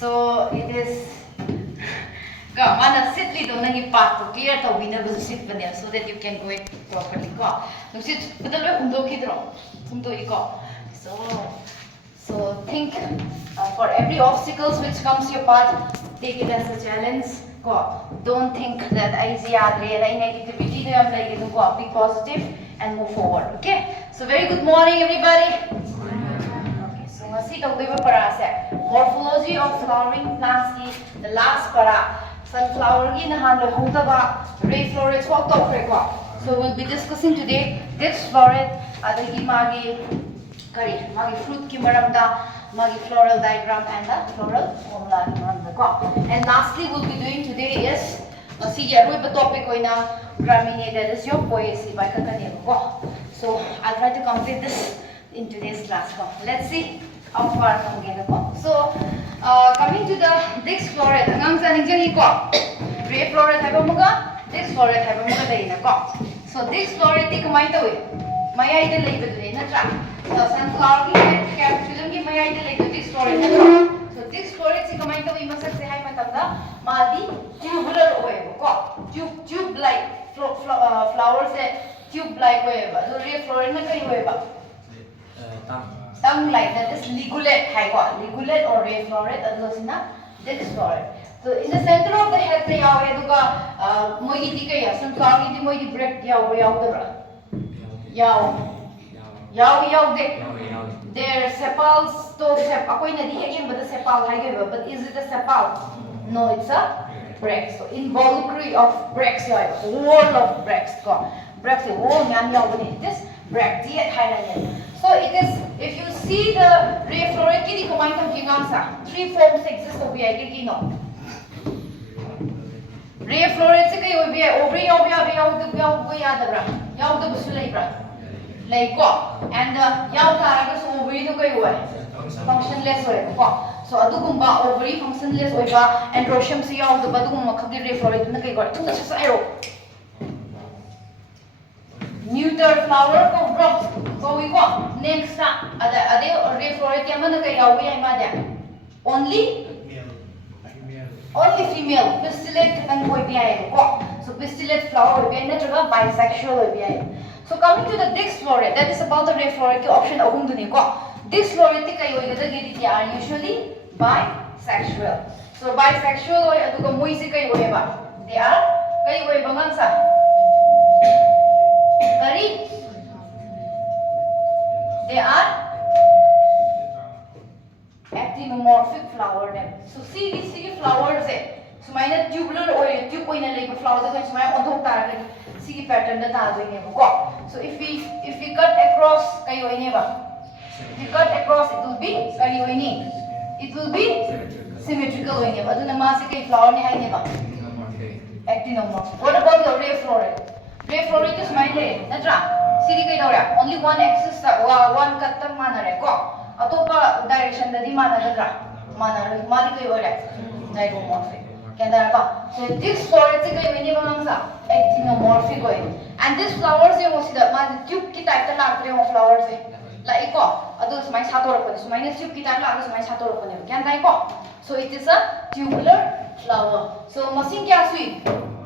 So it is mana sit li do nangi part to clear to winner bu sit bane so that you can go it properly ko. No sit badal we undo ki dro. Tum to iko. So think for every obstacles which comes your path, take it as a challenge. Ko. Don't think that I see negativity do am like it ko. Be positive and move forward. Okay. So very good morning everybody. Okay. So ngasi tong deba para se morphology of flowering plants ki the last para sunflower ki nahan lo hota ba ray florets ko to ko. So we'll be discussing today this floret adagi magi kari magi fruit ki maramda magi floral diagram and the floral formula ki maramda ko. And lastly we'll be doing today is see the topic oina graminated is your poesy by kakane ko. So I'll try to complete this in today's class ko. Let's see how far from get ko. So coming to the Dix floret angang sa ningjani ko ray floret haiba muga Dix floret haiba muga dai na ko. So Dix floret ti kamai tawi maya ida lay bedre na tra. So sunflower ki capsule ki maya ida lay Dix floret na tra. So Dix floret si kamai tawi masak se hai matamda madi tubular hoye ko. Tube like flower se tube like hoye ba. So ray floret na kai hoye ba. Tongue like that is ligulate hai ko. Ligulate or ray floret adosina Dix floret. So in the center of the head they yaw eduga moi iti kaya sunflower iti moi di break yaw dabra. Yaw de. Their sepals to ako'y nadi again but the sepal hai ba but is it a sepal? No, it's a break. So involucre of breaks yaw wall of breaks ko. Breaks wall ngan yaw bani this break di hai na. So it is, if you see the ray floret ki di kumain tam kingansa, three forms exist of VI ki no. Ray floret se kai obi ovary yaw dabra. Yaw da busu lai bra. Lai ko. And yaw taraga so ovary to kai hoy. Functionless hoy ko. So adugumba ovary functionless hoy ba androecium se yaw da badugumba khagi ray floret na kai ko. Tung sa aero. Neuter flower ko bro. So we go next ade ray floret ya mana kai yaw ya ma da. Only female pistillate kan koi bhi aaye ko. So pistillate flower bhi na jaga bisexual bhi aaye. So coming to the Dix floret, that is about the ray floret ki option ahum duni ko. Dix floret ti kai hoye da giri are usually bisexual. So bisexual hoye aduga moi se kai hoye ba. They are kai hoye bangang sa. Kari they are actinomorphic flower them. So see flowers hai. So maina tubular oil tube oina like flowers hai. So maina odhok tar like see pattern da ta doing ko. So if we cut across kai oine ba. If we cut across it will be kari oine. It will be symmetrical oine ba. Aduna ma se kai flower ne hai ne ba. Actinomorphic. What about the ray floret? Ray floret is maina natra. Only one axis one cut tam mana re ko atopa direction da di mana madi kai ore zygomorphic kenda ba. So this floret se kai meni bangang sa actinomorphic hoy and this flowers ye mosida ma tube ki type ta lag re flowers e la iko adu smai sator ko smai ne tube ki type lag smai sator ko ne kenda iko. So it is a tubular flower. So masing kya sui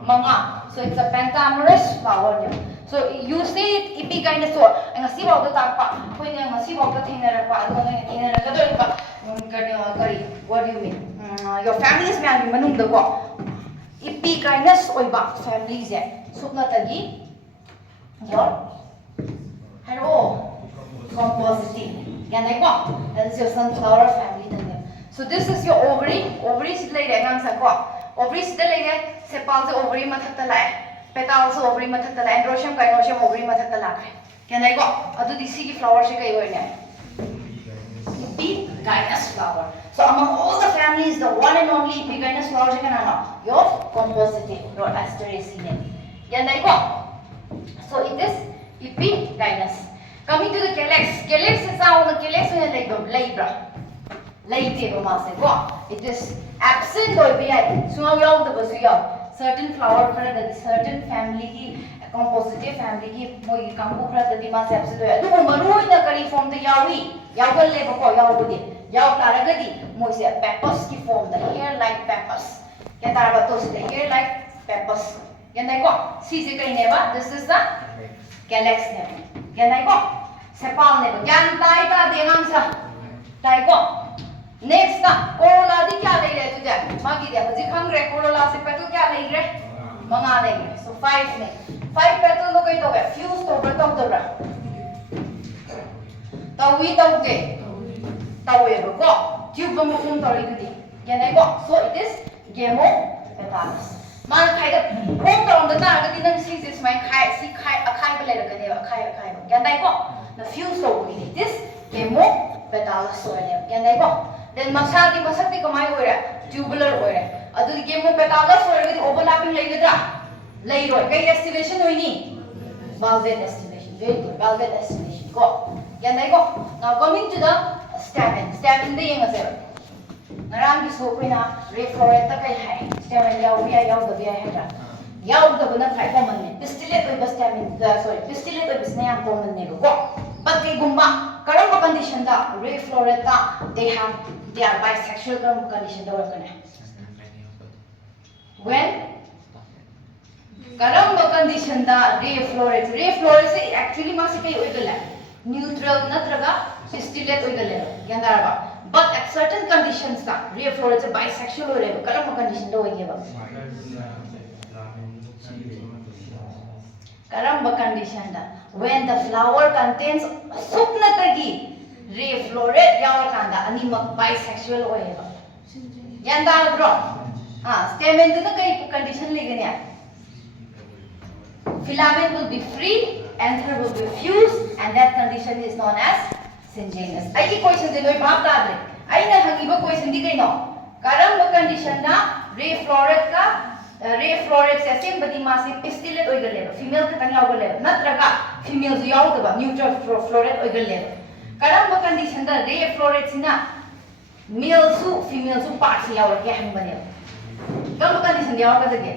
manga. So it's a pentamerous flower ne. So you say it epigynous ang sibaw da takpa kung ang sibaw da thinara pa ado ng thinara ka doon pa kari what do you mean your families may ang manung da ko epigynous oy ba families yan sukna tagi your hello composite yan ay ko that is your sunflower family then. So this is your ovary sidlay de ngang sa ko ovary sidlay de sepal sa ovary mathata lai petals ovary mathata la androecium gynoecium ovary mathata la kai kenai ko adu disi ki flower se kai hoine epigynous flower. So among all the families the one and only epigynous flower se kana your composite your Asteraceae kenai ko. So it is epigynous. Coming to the calyx is how the calyx is like bra laite ba ma se ko it is absent or bi so yaw da basu yaw certain flower khara da certain family ki composite family ki moi kambu khara da ma se absent hoya du maru ina kari form da yawi yawgal le ba ko yawbudi yaw taragadi moise pappus ki form da hair like pappus ya taraba to se hair like pappus yanai ko si se kai ne ba this is the calyx ne yanai ko sepal ne yan tai ta de ngam sa tai ko next ta corolla di kya lai re tu ja ma ki dia haji khang re corolla se petal kya lai re manga lai re so 5 ne 5 petal no kai to ba fuse to ba to ra tawi tawge tawe ko tube mo fum tori kudi yanai ko so it is gemo petals man khai da phom tong da ta ga din si this my khai si khai akhai ba le ga ne akhai yanai ko the fuse to it is gemo petals so ne yanai ko then masaki masakti kamai oira tubular oira adu gemo petals so ga overlapping lai ga lai roi kai estimation hoini valve estimation very good valve estimation ko yanai ko now coming to the stamen de yang ase narang ki so koina refloret ta kai hai stamen yaw ya yaw da ya hai ra yaw da bana khai common ne pistillate oi stamen sorry pistillate oi bisne am common ne ko but ke gumba karam condition da refloret ta they are bisexual karam condition da wakane when karam condition da refloret se actually ma se kai oi gala neutral natraga pistillate oigale yandaraba but at certain conditions ta refloret is bisexual ore kalam condition do oige ba kalam condition da when the flower contains supnatagi refloret yawa kanda animak bisexual ore ba yandar bro stamen tu na kai condition legane filament will be free anther will be fused and that condition is known as syngenous. I question the loi bab ta de. I na hangiba question di kai no. Karam condition na refloret se same body mass pistillate oigal level. Female ka tang yaw level. Natraga female zu yaw ba neutral floret oigal level. Karam condition da refloret sina male su female su part se yaw ke hang bane. Karam condition yaw ka de.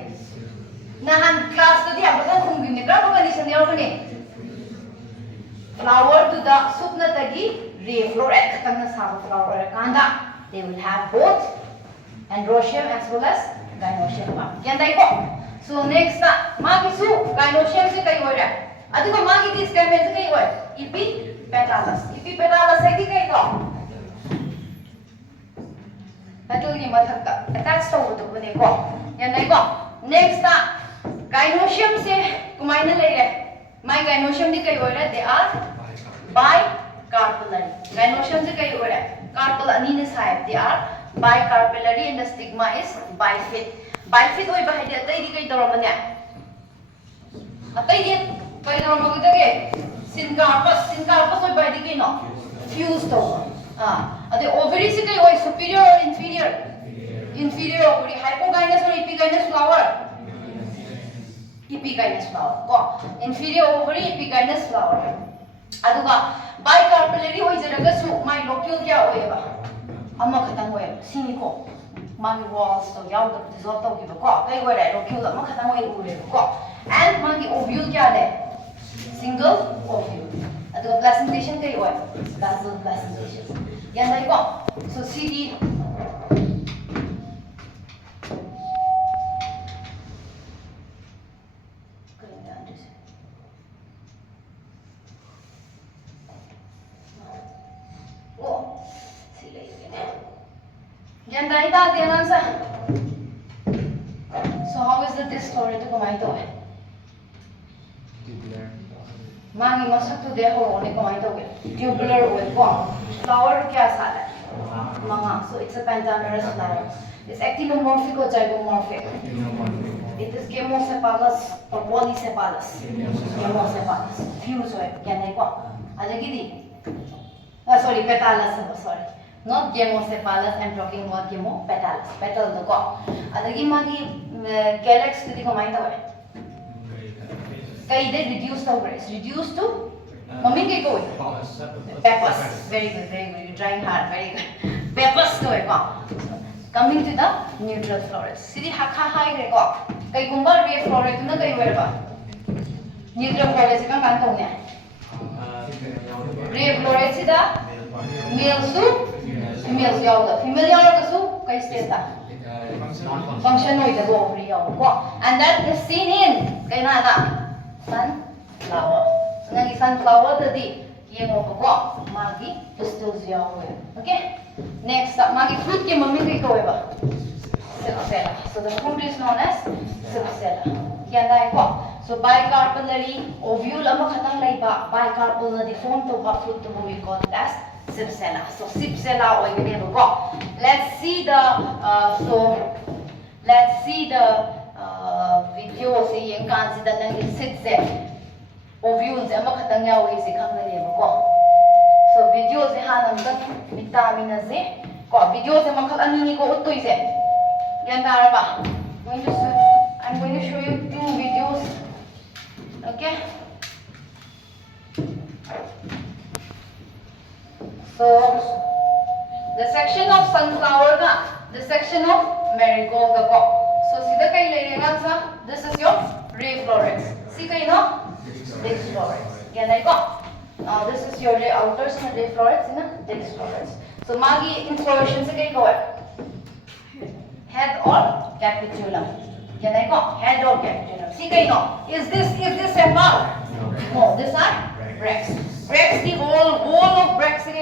Nahan class to dia ba khum gi ne karam condition yaw bane. Flower to the supnatagi refloret katang na sa flower kanda they will have both androecium as well as gynoecium yandai ko so next magi su gynoecium se kai oira adu ko magi dis stamen se kai oira epipetalos sai di kai to petal ni mathak ta attach to do bane ko yandai ko next gynoecium se kumaina lai re my gynoecium di kai oira they are bicarpellary gynoecium se kai oira carpel ani ne side they are bicarpellary and the stigma is bifid oi bahai de tai di kai doramane atai di kai doramage dage syncarpus oi bahai di kai no fused to ade ovary se kai oi superior or inferior ovary hypogynous or epigynous flower epigynous flower ko inferior ovary epigynous flower aduga bicarpellary hoi jaraga su my locule kya hoyeba amma khatang hoye sini ko magi walls to yaw da dissolve to giba ko kai hoye locule amma khatang hoye ure ko and magi ovule kya de single ovule aduga placentation kai hoye basal placentation yan dai ko so cd So how is this story to come out of it? Mangi masak to de ho ne come out of it. Tubular with bomb. Flower kya sala? Manga. So it's a pentamerous flower. It's actinomorphic or zygomorphic? It is gemocephalous or polycephalous. Gemocephalous. Fuse hoy. Kya nahi ko? Adagidi. Sorry, petalous. Sorry. Not gemocephalous, I'm talking about gemopetalos. Petal the ko. Adagi magi calyx to the combined away. Kai they reduced the grace. Reduced to mommy ke go. Peppers. Very good, very good. You're trying hard, very good. Peppers to it. Coming to the neutral florets. See hakha high re ko. Kai kumbal re floret na kai werba. Neutral florets ka kan tong ne. Re florets da male su female yaw female yaw ka su kai state ta function oi da ovary yaw ko and that is seen in kai na na sunflower nang sunflower da di yengo ko magi pistils yaw okay next magi fruit ke mummy kai ko ba Cypsela. So the fruit is known as Cypsela. Yan ko. So bicarpellary ovule ama khatang laiba bicarpellary form to ba fruit to we call it as Cypsela. So Cypsela oigane ko. Let's see the video se yang kan si dan nang sit se ovules ama khatang yawi se khang ne ko. So video se hanam da vitamin se ko video se makhal ani ni ko utoi se I'm going to show you 2 videos. Okay. So the section of sunflower the section of marigold So this is your ray florets. See Dix florets. Now this is your outer ray florets Dix florets. So magi infloration se kai go head or capitulum. Head or capitulum. See is this a mouth? No, these are bracts. Bracts the whole of bracts in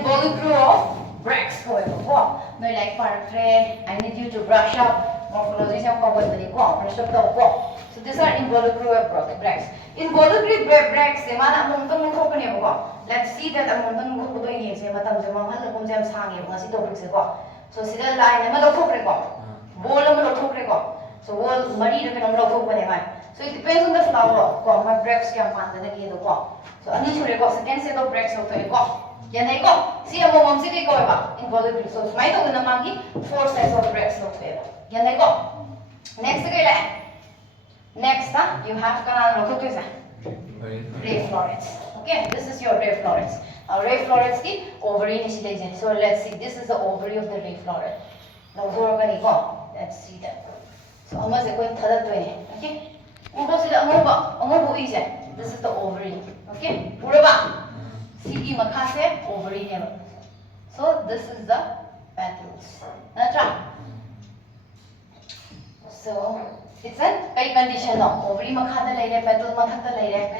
volucule of bracts no like paratre. I need you to brush up morphology brush up so these are involucral bracts. Involucral bracts let's see that so see the line so wall so it depends on the flower my bracts so second set of bracts see a moment involucral so my 4 sets of bracts next you have ray florets. Okay, this is your ray florets. Ray florets the ovary initialization. So let's see, this is the ovary of the ray floret. Now let's see that. So okay. This is the ovary. Okay, ovary. So this is the petals. So it's a condition of ovary petal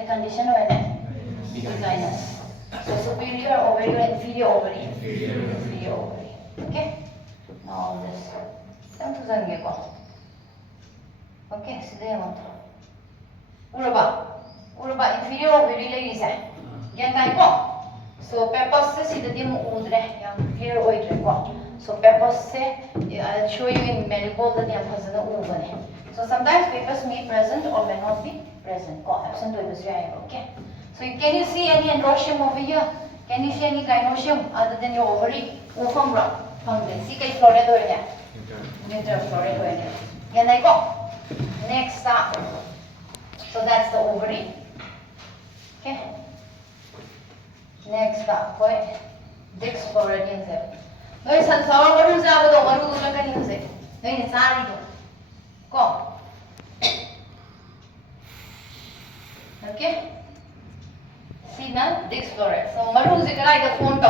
condition Gynous. So superior ovary or inferior ovary? Inferior ovary. Okay? Now this. Okay, so there one. Uraba inferior ovary ladies. So peppers se see the dim udre, clear oil. So peppers se I'll show you in marigold the dim. So sometimes papers may present or may not be present. Absent okay. So can you see any androecium over here? Can you see any gynoecium other than your ovary? See floret floret next up. So that's the ovary. Okay. Next up, Dix florets. No, it's sunflower. Okay. See now, Dix floret. So maru is the form to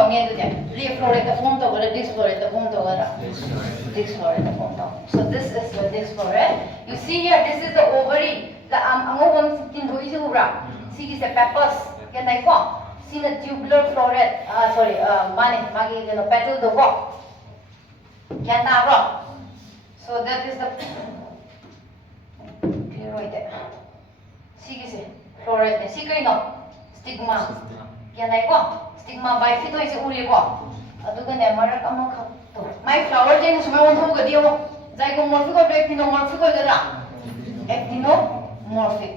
ray floret the form to Dix floret the form to Dix floret the form to. So this is your Dix floret. You see here, this is the ovary. The see is a peppers. See the tubular floret. Petal the walk. So that is the see floret. See stigma. Stigma by fito is my flower is zygomorphic or actinomorphic.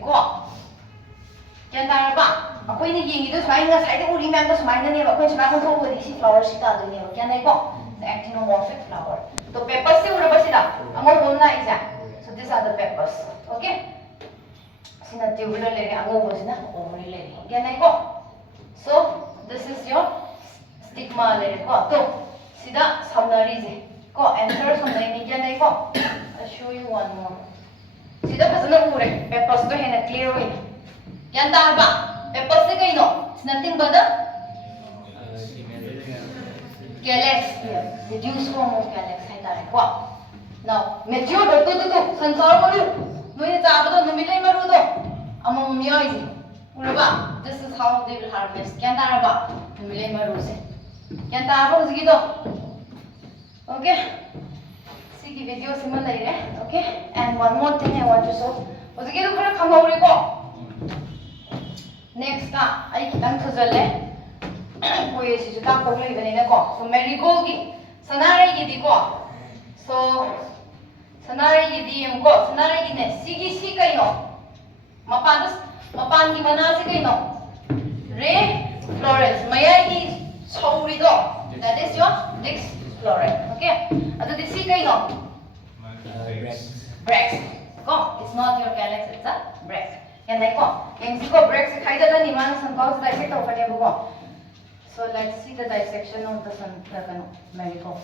Flowers the actinomorphic flower. So peppers so these are the peppers. Okay. Tubular layer ovary layer. So this is your stigma layer. See the samnari enter I'll show you one more. See the peppers clear way. Peppers it's nothing but the calyx, reduced form of calyx haitare. Now, mature to sunflower maru. No ye tabado no milai maru do. Among yoizi. Uraba. This is how they will harvest. Cantaraba. No milai maru se. Cantaraba uzigido. Okay. See the video similar, okay? And one more thing I want to show. Uzigido kara khamori ko. Next ka, I kitang thuzale. Koye si juta ko lai bane na ko. So marigold gi sanare gi di ko. So sanare gi di am ko. Sanare gi ne sigi si kai no. Mapan gi mana se kai no. Ray florets. Maya gi chhauri do. That is your dix floret. Okay. Ado di si kai no. Bracts. Ko. It's not your calyx. It's a bract. Yan dai ko. Yang si ko bracts khai da ni mana san ko sa dai to khane bu ko. So let's see the dissection of the marigold.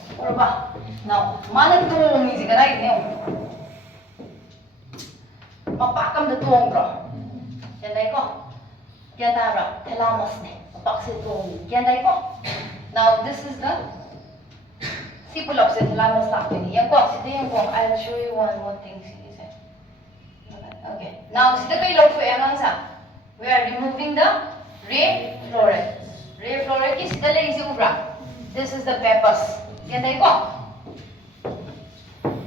Now, mana tuong ni jika right now. Mapakam the tuong bro. Yan dai ko. Yan ta bro. Thalamus ne. Mapak se tuong ni. Yan dai ko. Now this is the sipul of the thalamus lakte ni. Yan ko. Sito yan ko. I'll show you one more thing. Okay. Now sito kay log for yang sa. We are removing the ray floret. Ray floret ki sida lai si ubra. This is the pappus. Yan dai ko.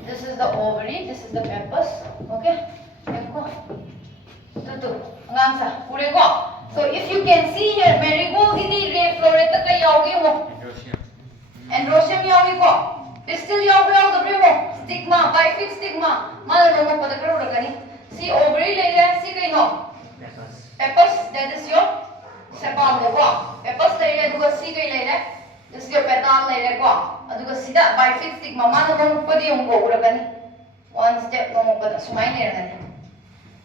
This is the ovary. This is the pappus. Okay. Yan ko. Tutu. Ngang sa. Pure ko. So if you can see here, marigold ini ray floret ta kay yawgi mo. Androecium yawgi ko. Pistil yawgi the mo. Stigma. Bifid stigma. Mana mo pada karo rakani. See ovary layer. See kay no. Pappus. That is your sepal ko. Pappus layer duga si kay layer. This is your petal layer ko. Aduga sida bifid stigma mana mo padi yung ko urakani. One step mo pada sumay layer na.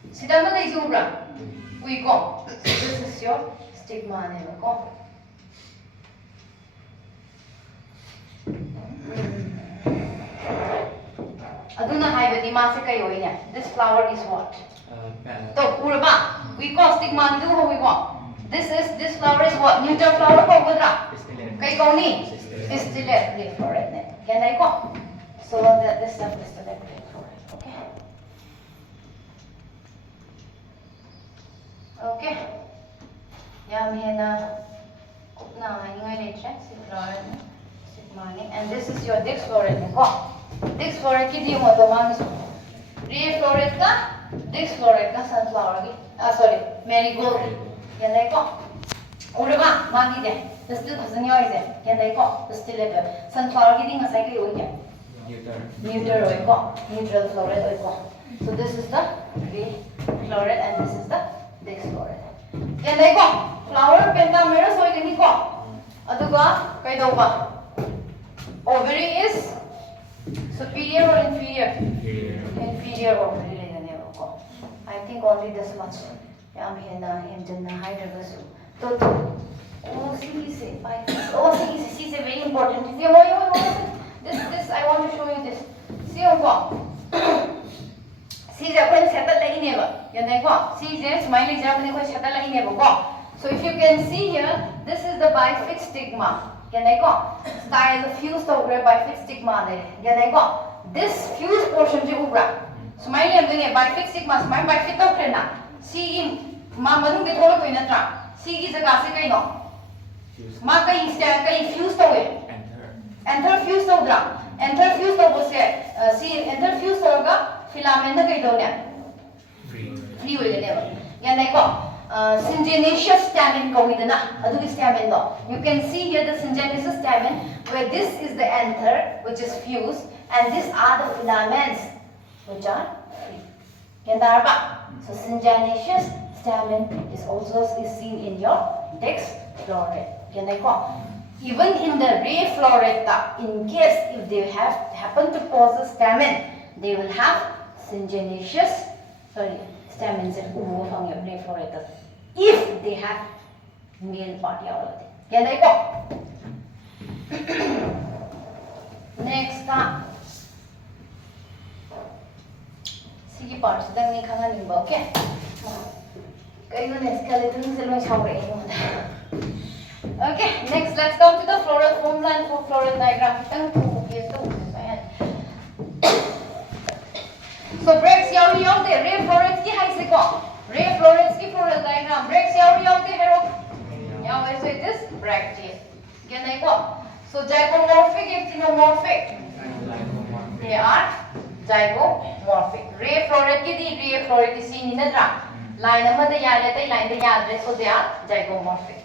Sida mo na isubra. Uy ko. This is your stigma ne ko. Aduna hai badi ma se kayo niya. This flower is what? To uraba. We call stigma do how we want. This flower is what? Neuter flower ko gudra. Kay ko ni. Pistillate ray floret ne. Can I go? So that this stuff is the ray floret. Okay. Okay. Yam hena na ingai ne check si floret ne. Stigma ne. And this is your dix floret ne ko. Dix floret ki di mo to man so. Ray floret ka, dix floret ka sunflower ki. Sorry, marigold. Yan dai ko. Uraba, magi de. Pistil bhasan yoi de. Yan dai ko. Pistil le. Sunflower ki di ngasai ka yoi kya. Neuter oi ko. Neutral floret oi ko. So this is the ray floret and this is the dix floret. Yan dai ko. Flower pentamerous oi kani ko. Aduga kai do ba? Ovary is superior or inferior? Inferior ovary le ne ko. I think only this much. Yam hena hemjana hydrogas. To oh see by oh see very important. This I want to show you this. See ko. See the point settle like never. Yan dai ko. See this smiley jab ne ko settle like never ko. So if you can see here, this is the bifid stigma. Yan dai ko. Style fused over bifid stigma le. Yan dai ko. This fused portion je ubra. Smiley am ne bifid stigma smile bifid to krena. See in ma manung ke tholo koi natra. See ki jaga se kai no. Ma kai fuse to we. Enter fuse to dra. Enter fuse to bo se see enter fuse to ga filament na kai do ne. Free we ne. Yan dai ko. Syngenaceous stamen ko idana. Adu stamen do. You can see here the syngenaceous stamen where this is the anther which is fused and these are the filaments which are free. Yan da ba. So syngenaceous stamen is also seen in your dix floret. Can I call? Even in the ray floretta, in case if they happen to possess stamen, they will have syngenaceous stamens at from your ray floretta. If they have male partiality. Can I call? Next time. Sige parts dang ni kanga nimba, okay? Kayo na skeleton sa mga shower. Okay, next let's come to the floral form line for floral diagram kitang page to ayan. So breaks yawi yaute ray florets ki hai se ko ray florets ki floral diagram breaks yawi yaute hero yawi, so it is bracteate ganai ko. So zygomorphic actinomorphic, they are zygomorphic. Ray floret ki di ray floret ki seen nadra line amada yade tai line de yadre, so they are zygomorphic.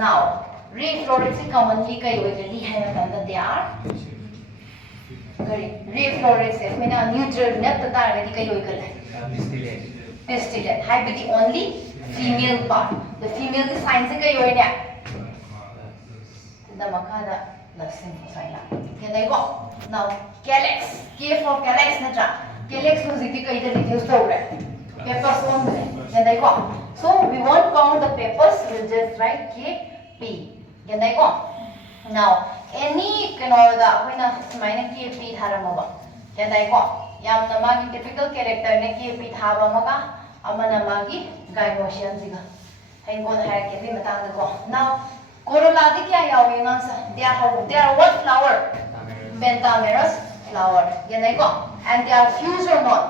Now ray florets ki commonly kai oigli hai na they are ray florets se maina neutral net ta ga di kai oigla pistillate hai be the only female part. The female the sign se kai oine the makada lasting saila can go. Now calyx, K for calyx natra calyx music ki kai da reduce to re papers on can go. So we won't count the papers, we'll just write KP can go. Now any kanoda when minor KP haramaba can go. Yam namagi typical character ne KP thabamaga amana magi gynoecian siga hang on hierarchy matang go. Now corolla di kya yawi ngansa they are what flower? Pentamerous flower ganai ko. And they are fused or not?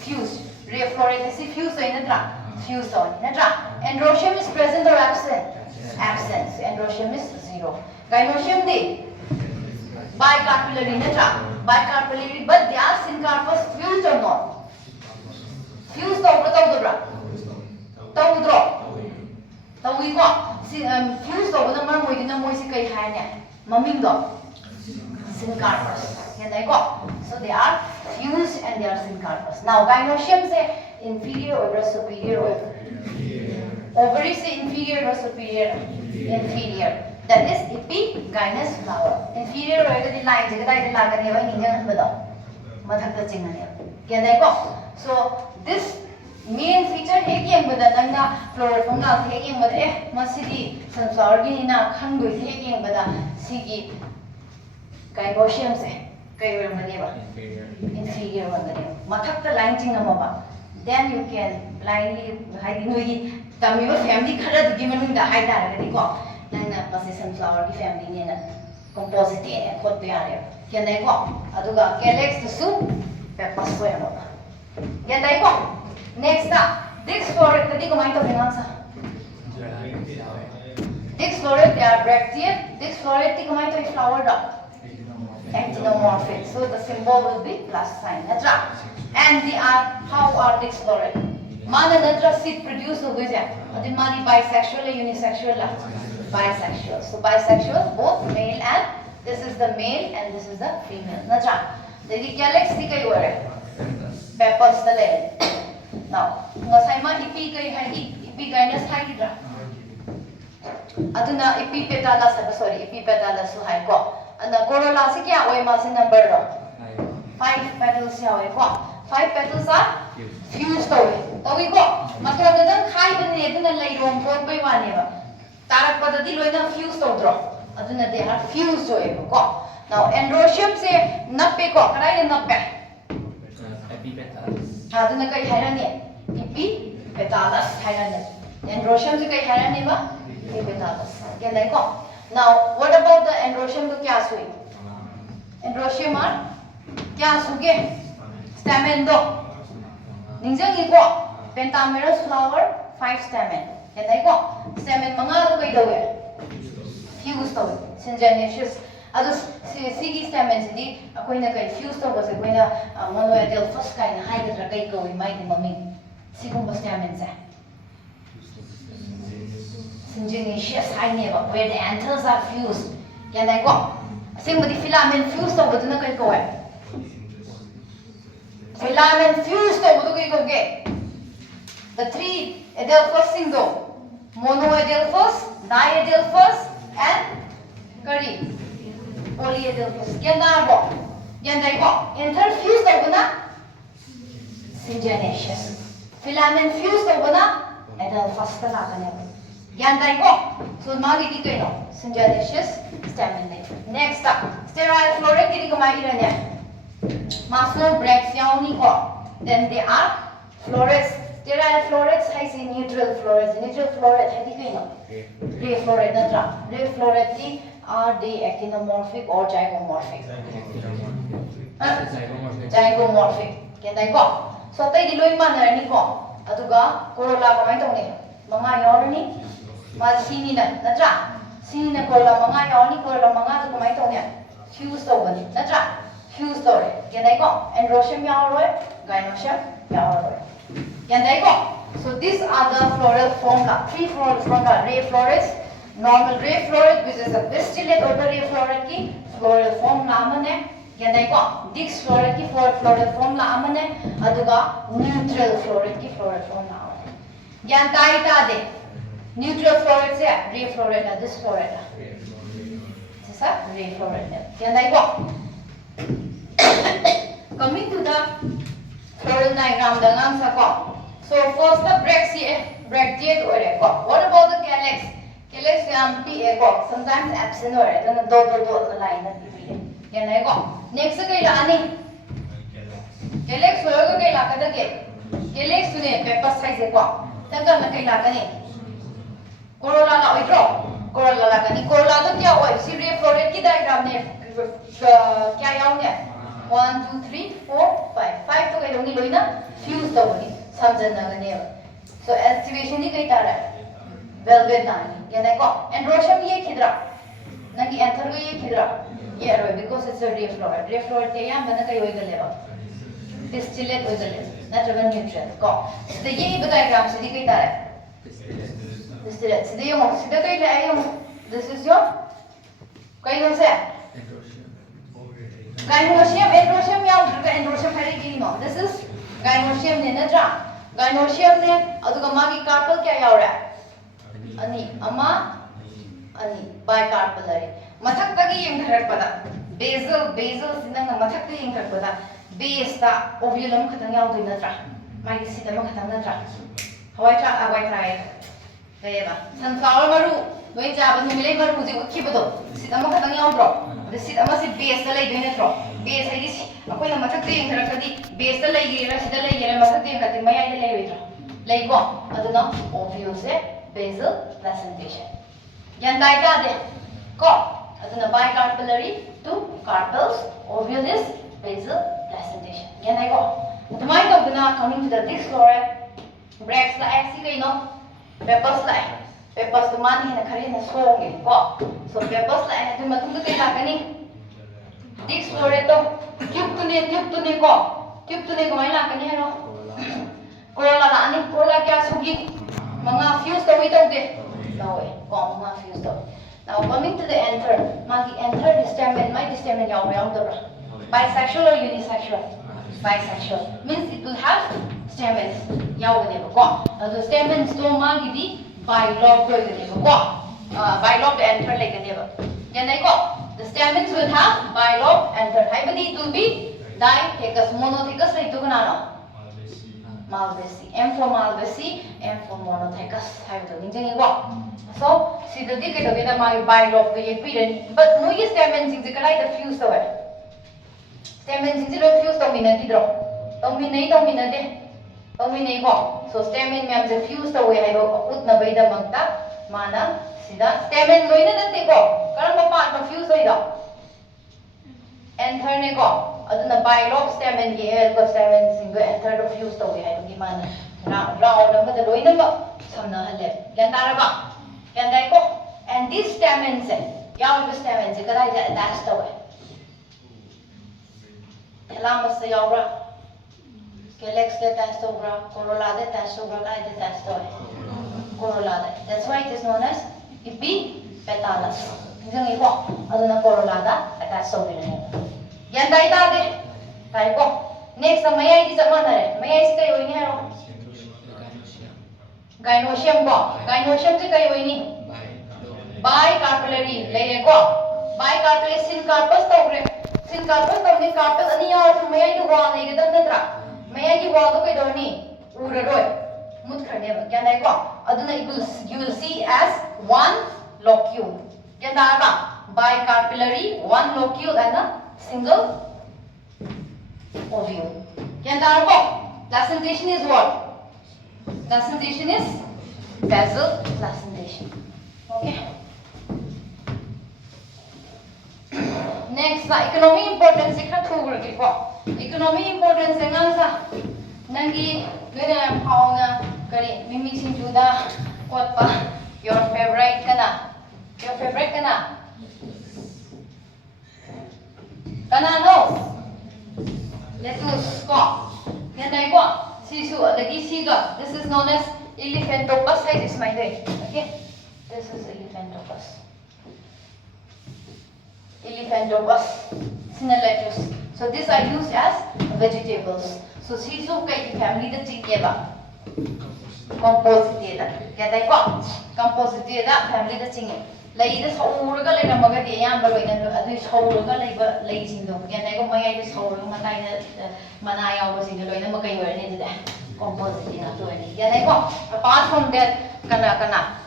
Fused. Ray floret is fused or natra? Fused or natra. Androecium is present or absent? Absent. So androecium is 0. Gynoecium di bicarpellary natra? Bicarpellary, but they are syncarpous fused or not? Fused or without we got fused over the murmur in the moisica hanya. Mamindo syncarpous. Can they go? So they are fused and they are syncarpous. Now gynoecium say inferior or superior or ovary say inferior or superior? Inferior. That is epigynous flower. Inferior or the line the can they go? So this main feature heking with the nanga floral from now taking with masidi sunflower gina kangu taking with the sigi gynoecium say inferior one the matak the line chingamaba. Then you can blindly hide in the family color given the high direct go. Then sunflower family in a composite and hot area. Can they go? Aduga calyx the soup pepper soya. Can they go? Next up, Dix floret, the digomite of Vinansa. Dix floret, they are bracteate. Dix floret, digomite of flower dog. Actinomorphic. So the symbol will be plus sign. That's right. And they are, how are Dix floret? Mana natra seed produced over there. Then mani bisexual or unisexual? Bisexual. So bisexual, both male and this is the male and this is the female. That's right. The calyx, the kai peppers the lane. Now, ngasai epigynous hydra. Aduna epipetalas epipetalas so high go. And the corolla se kya hoy mas number 5 petals ya hoy ko. 5 petals are fused hoy. To we go. Matlab da khai bane aduna lai rom por pai wane ba. Tarak padati loina fused to draw. Aduna they are fused hoy ko. Now androecium se nappe ko. Kadai nappe. Aduna kai hairani epipetalas hairani. Androecium se kai hairani ba? Epipetalas. Can I go? Now, what about the androecium to kya sui? Androecium are kya suge? Stamen do. Ningjang iko. Pentamerous flower, 5 stamen. Can I go? Stamen mga do kai dawe. Fused dawe. Syngenesious. Ado sigi stamen sidi akoy na kai fused daw kasi akoy na monoadelphous kai na high gadra kai ko may di maming. Sigong ba stamen sa? Syngenesious where the anthers are fused. Can I go? Same with the filament fused over the Nakai go. Filament fused over the the 3 adelphous single monoadelphous, diadelphous, and polyadelphous. Can I go? Can I go? Interfused over the syngenesious. Filament fused over the adelphous. Yan ko. So magi di kayo syngenesious stamen. Next up, sterile floret kini kumaira niya. Maso bracteate ko. Then they are florets. Sterile florets hay si neutral florets. Neutral floret hay di kayo. Ray floret na tra. Ray floret di are they actinomorphic or zygomorphic? Zygomorphic. Can I go? So they diloi manner ni ko. Aduga corolla kamay tawni. Mga yorni. Ma sini na natra. Sini na corolla mga yorni corolla mga to kamay tawni. Fuse tawni. Natra. Fuse tawre. Can I go? Androecium yaoroy. Gynoecium yaoroy. Can I go? So these are the floral formula. Three floral formula. Ray florets, normal ray floret, which is a distillate order ray floret ki floral formula amane. Can I go? Dix floret ki floral formula amane. Aduga neutral floret ki floral formula amane. Yan tayo de. Neutral floret se ray floret na this floret na. This is a ray floret na. Can I go? Coming to the floral diagram da ngang sa ko. So first the bracteate ore ko. What about the calyx? Calyx empty ko. Sometimes absent ore. Then dot line na tipi. Yan ay ko. Next kay la ani. Calyx ore ko kay la kada ke. Calyx ne paper size ko. Tanggal na kay la kani. Corolla la oi draw. Corolla la kani. Corolla to kya oi? Si ray floret ki diagram ne kya yaw ne? 1 2 3 4 5. 5 to kay dong ni loina fuse to ni. So activation ni kai tara velvet nani yana ko androecium ye khidra nagi anther ye khidra ye aro because it's a ray floret te yam bana kai oi galeba distillate oi galeba natravan neutral ko so the ye diagram se kai tara distillate se ye mo sida kai la ayo this is your kai no se androecium yaw androecium hari ki no this is gynoecium ne natra gynoecium ne aduga magi carpel kya yaura ani ama ani bicarpellary mathak tagi yengthar pada basal sinang mathak tagi yengthar pada base ta ovulum khatang yaw doi natra magi sita ma khatang natra hawai tra gayeba sunflower maru doi jaba nimile maru ji ukhibodo sita ma khatang yaw dro the sita ma si base ta lai doi natro base hai si akoi na mathak tagi yengthar kadi base ta lai gira sita lai gira mathak tagi kadi mai ai lai witra lai ko aduna ovule se basal placentation yan dai ta de ko aduna bicarpellary to carpels ovule is basal placentation yan ai ko tumai to guna coming to the this floret bracts la ai si kai no peppers to man hina khare na song ko so peppers la ai tu matung kai la kani this floret to tube to ne ko mai la kani hero corolla la ani corolla kya sugi mga fuse to without de no way ko mga fuse to now coming to the anther magi anther stamen my stamen yaw the bisexual or unisexual bisexual means it will have stamens yaw de ko the stamens to magi di bilobe do de ko bilobe anther like de ba yan ko the stamens will have bilobe anther haibadi it will be dithecous monothecous like to na no Malvaceae. M for Malvaceae, M for monothecous. So, see the decade of the my bilobe period. But no is stamens in the collide fuse to it. Stamens in the fuse dominant draw. Dominate go. So, stamen means the fuse away. I go put na by the mangta. Mana, see that stamen loina that they go. Karama part of fuse away. Anther ne ko. Aduna bilobe stamen ye elbow stamen single anther of fuse to we hai gimana round number the loina ba samna hale yan tara ba yan dai ko and this stamens yaw the stamens kada ja attached to we elama se yawra calyx de attached to bra corolla de attached to bra kada de attached to corolla that's why it is known as epipetalous jang iko aduna corolla da attached to we yan dai ta de tai ko next mayai di sama na mayai se kai oini haro gynoecium se kai oini bicarpellary lai ko bicarpellary syncarpus to ni carpel ani ya mayai du wa nei ga dan natra mayai gi wa do kai do ni ura roi mut khane ba kya nai ko aduna you will see as one locule kya da ba bicarpellary one locule and a single ovule. Can you placentation is what? Placentation is basal placentation. Okay. Next sa economic importance se khra thogurgi ko. Economic importance se ngang sa nangi gana pauna kari mimi sinjuda kotpa your favorite kana. Your favorite kana. Kana no. Lettuce ko. Ganai ko. Sisu adagi siga. This is known as Elephantopus is my day. Okay. This is Elephantopus. Elephantopus. Sina lettuce. So these are used as vegetables. So sisu kai family the chingeba. Composite. Ganai ko. Composite family the chingeba. Lay the soul like a magadi yam, but at least whole like lazy dog. Can I go my eyes whole Manaya was in the Loina Makai or anything that composite to any. Can I go? Apart from that, Kana.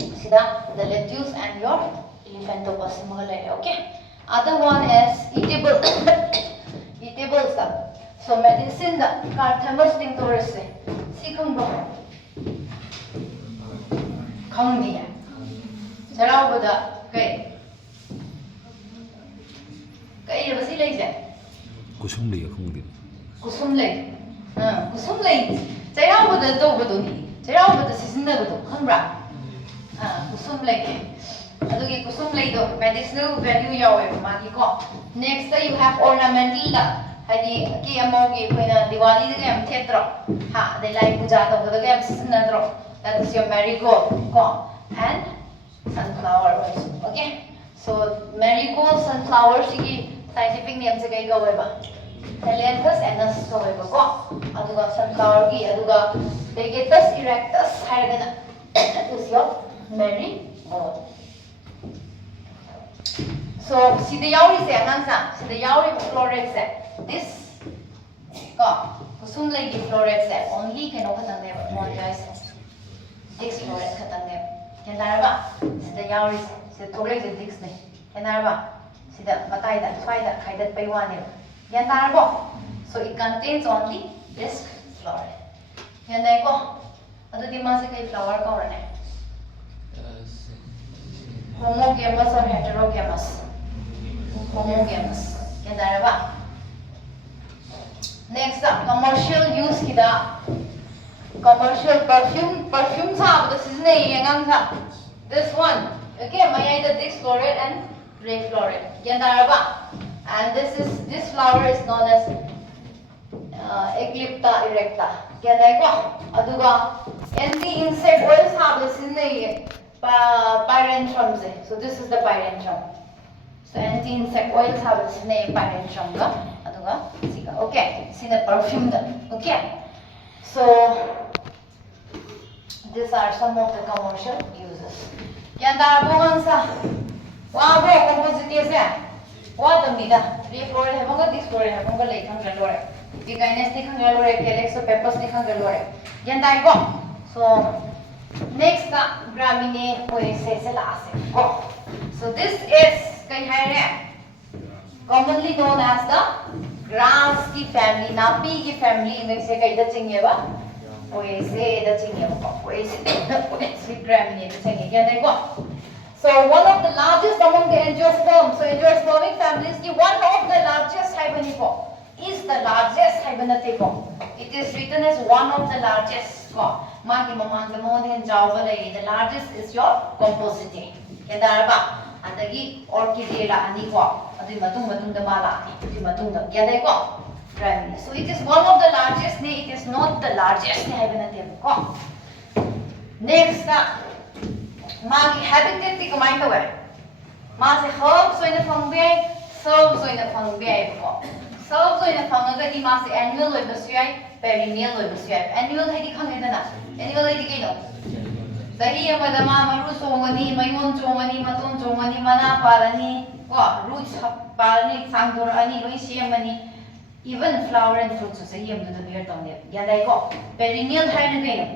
See that? The lettuce and your Elephantopus. Okay. Other one is eatable. Eatable stuff. So medicine the Carthamus tinctoris. Second Condia. Sarauda, okay. Cái gì bác lấy gì? Kusum lei không biết. Kusum lei. Kusum lei. Sarauda đâu betul ni? Sarauda season dah betul, kan bra? Kusum lei. Aduh cái kusum lei tu medicinal value ya way magi ko. Next you have ornamental la. Hadi ki amo ki puna Diwali tu kan theatro. Ha, they like puja tu betul kan season dah. That is your marigold ko. And sunflower also. Okay. So marigold, sunflower, sigi scientific name se kai gawe ba. Helianthus anus gawe ba ko. Aduga sunflower ki aduga Vegetus erectus hairagana is your marigold. So see the yauri se anansa. See the yauri floret se. This ko kusum lei ki floret se only can open the more guys. This floret khatang ne. Can I have the Yaris, the Torres and Dixney? Can I have the Matai that try that kind of pay one? Can I have so it contains only this flower. Can I go? Other Dimasica flower coronet. Homogamous or heterogamous? Homogamous. Can I have next up, commercial use kida. Commercial perfumes have this is this one. Okay, my either this floret and ray floret. And this flower is known as Eclipta erecta. Aduga anti-insect oils have this in the pyrantrum. So this is the pyrantrum. So anti-insect oils have this in the pyrantrum. Aduga, okay, see the perfume. Okay, so these are some of the commercial uses. Yanda bongansa. Wow, composite is there. What the mida? Three floor have this floor have a lake on Galore. You can stick on Galore, Calix, pepper stick on Galore. Yanda go. So next up, Gramine Poeseselase. So this is Kaihare, commonly known as the grass ki family, napi ki family in the Sekaida Chingeva. So one of the largest among the angiosperms. So angiospermic families, one of the largest hybenipom is the largest hybenatiform. It is written as one of the largest. The largest is your composite. So it is one of the largest, it is not the largest. Next, magi habitat ti kamay to eh. Magi herbs so ina fangbe, herbs so ina fangbe ko. Herbs so ina fangaga di magi annual loy basuyay, perennial loy basuyay. Annual hay di kangay na. Annual hay di kayo. Dahi ang madama maru songani, mayon songani, matun songani, mana parani, ko roots parani, sangdorani, loy siyamani. Even flower and fruits sa iyam do the beer tong dia. Yaday ko. Perennial hay na kayo.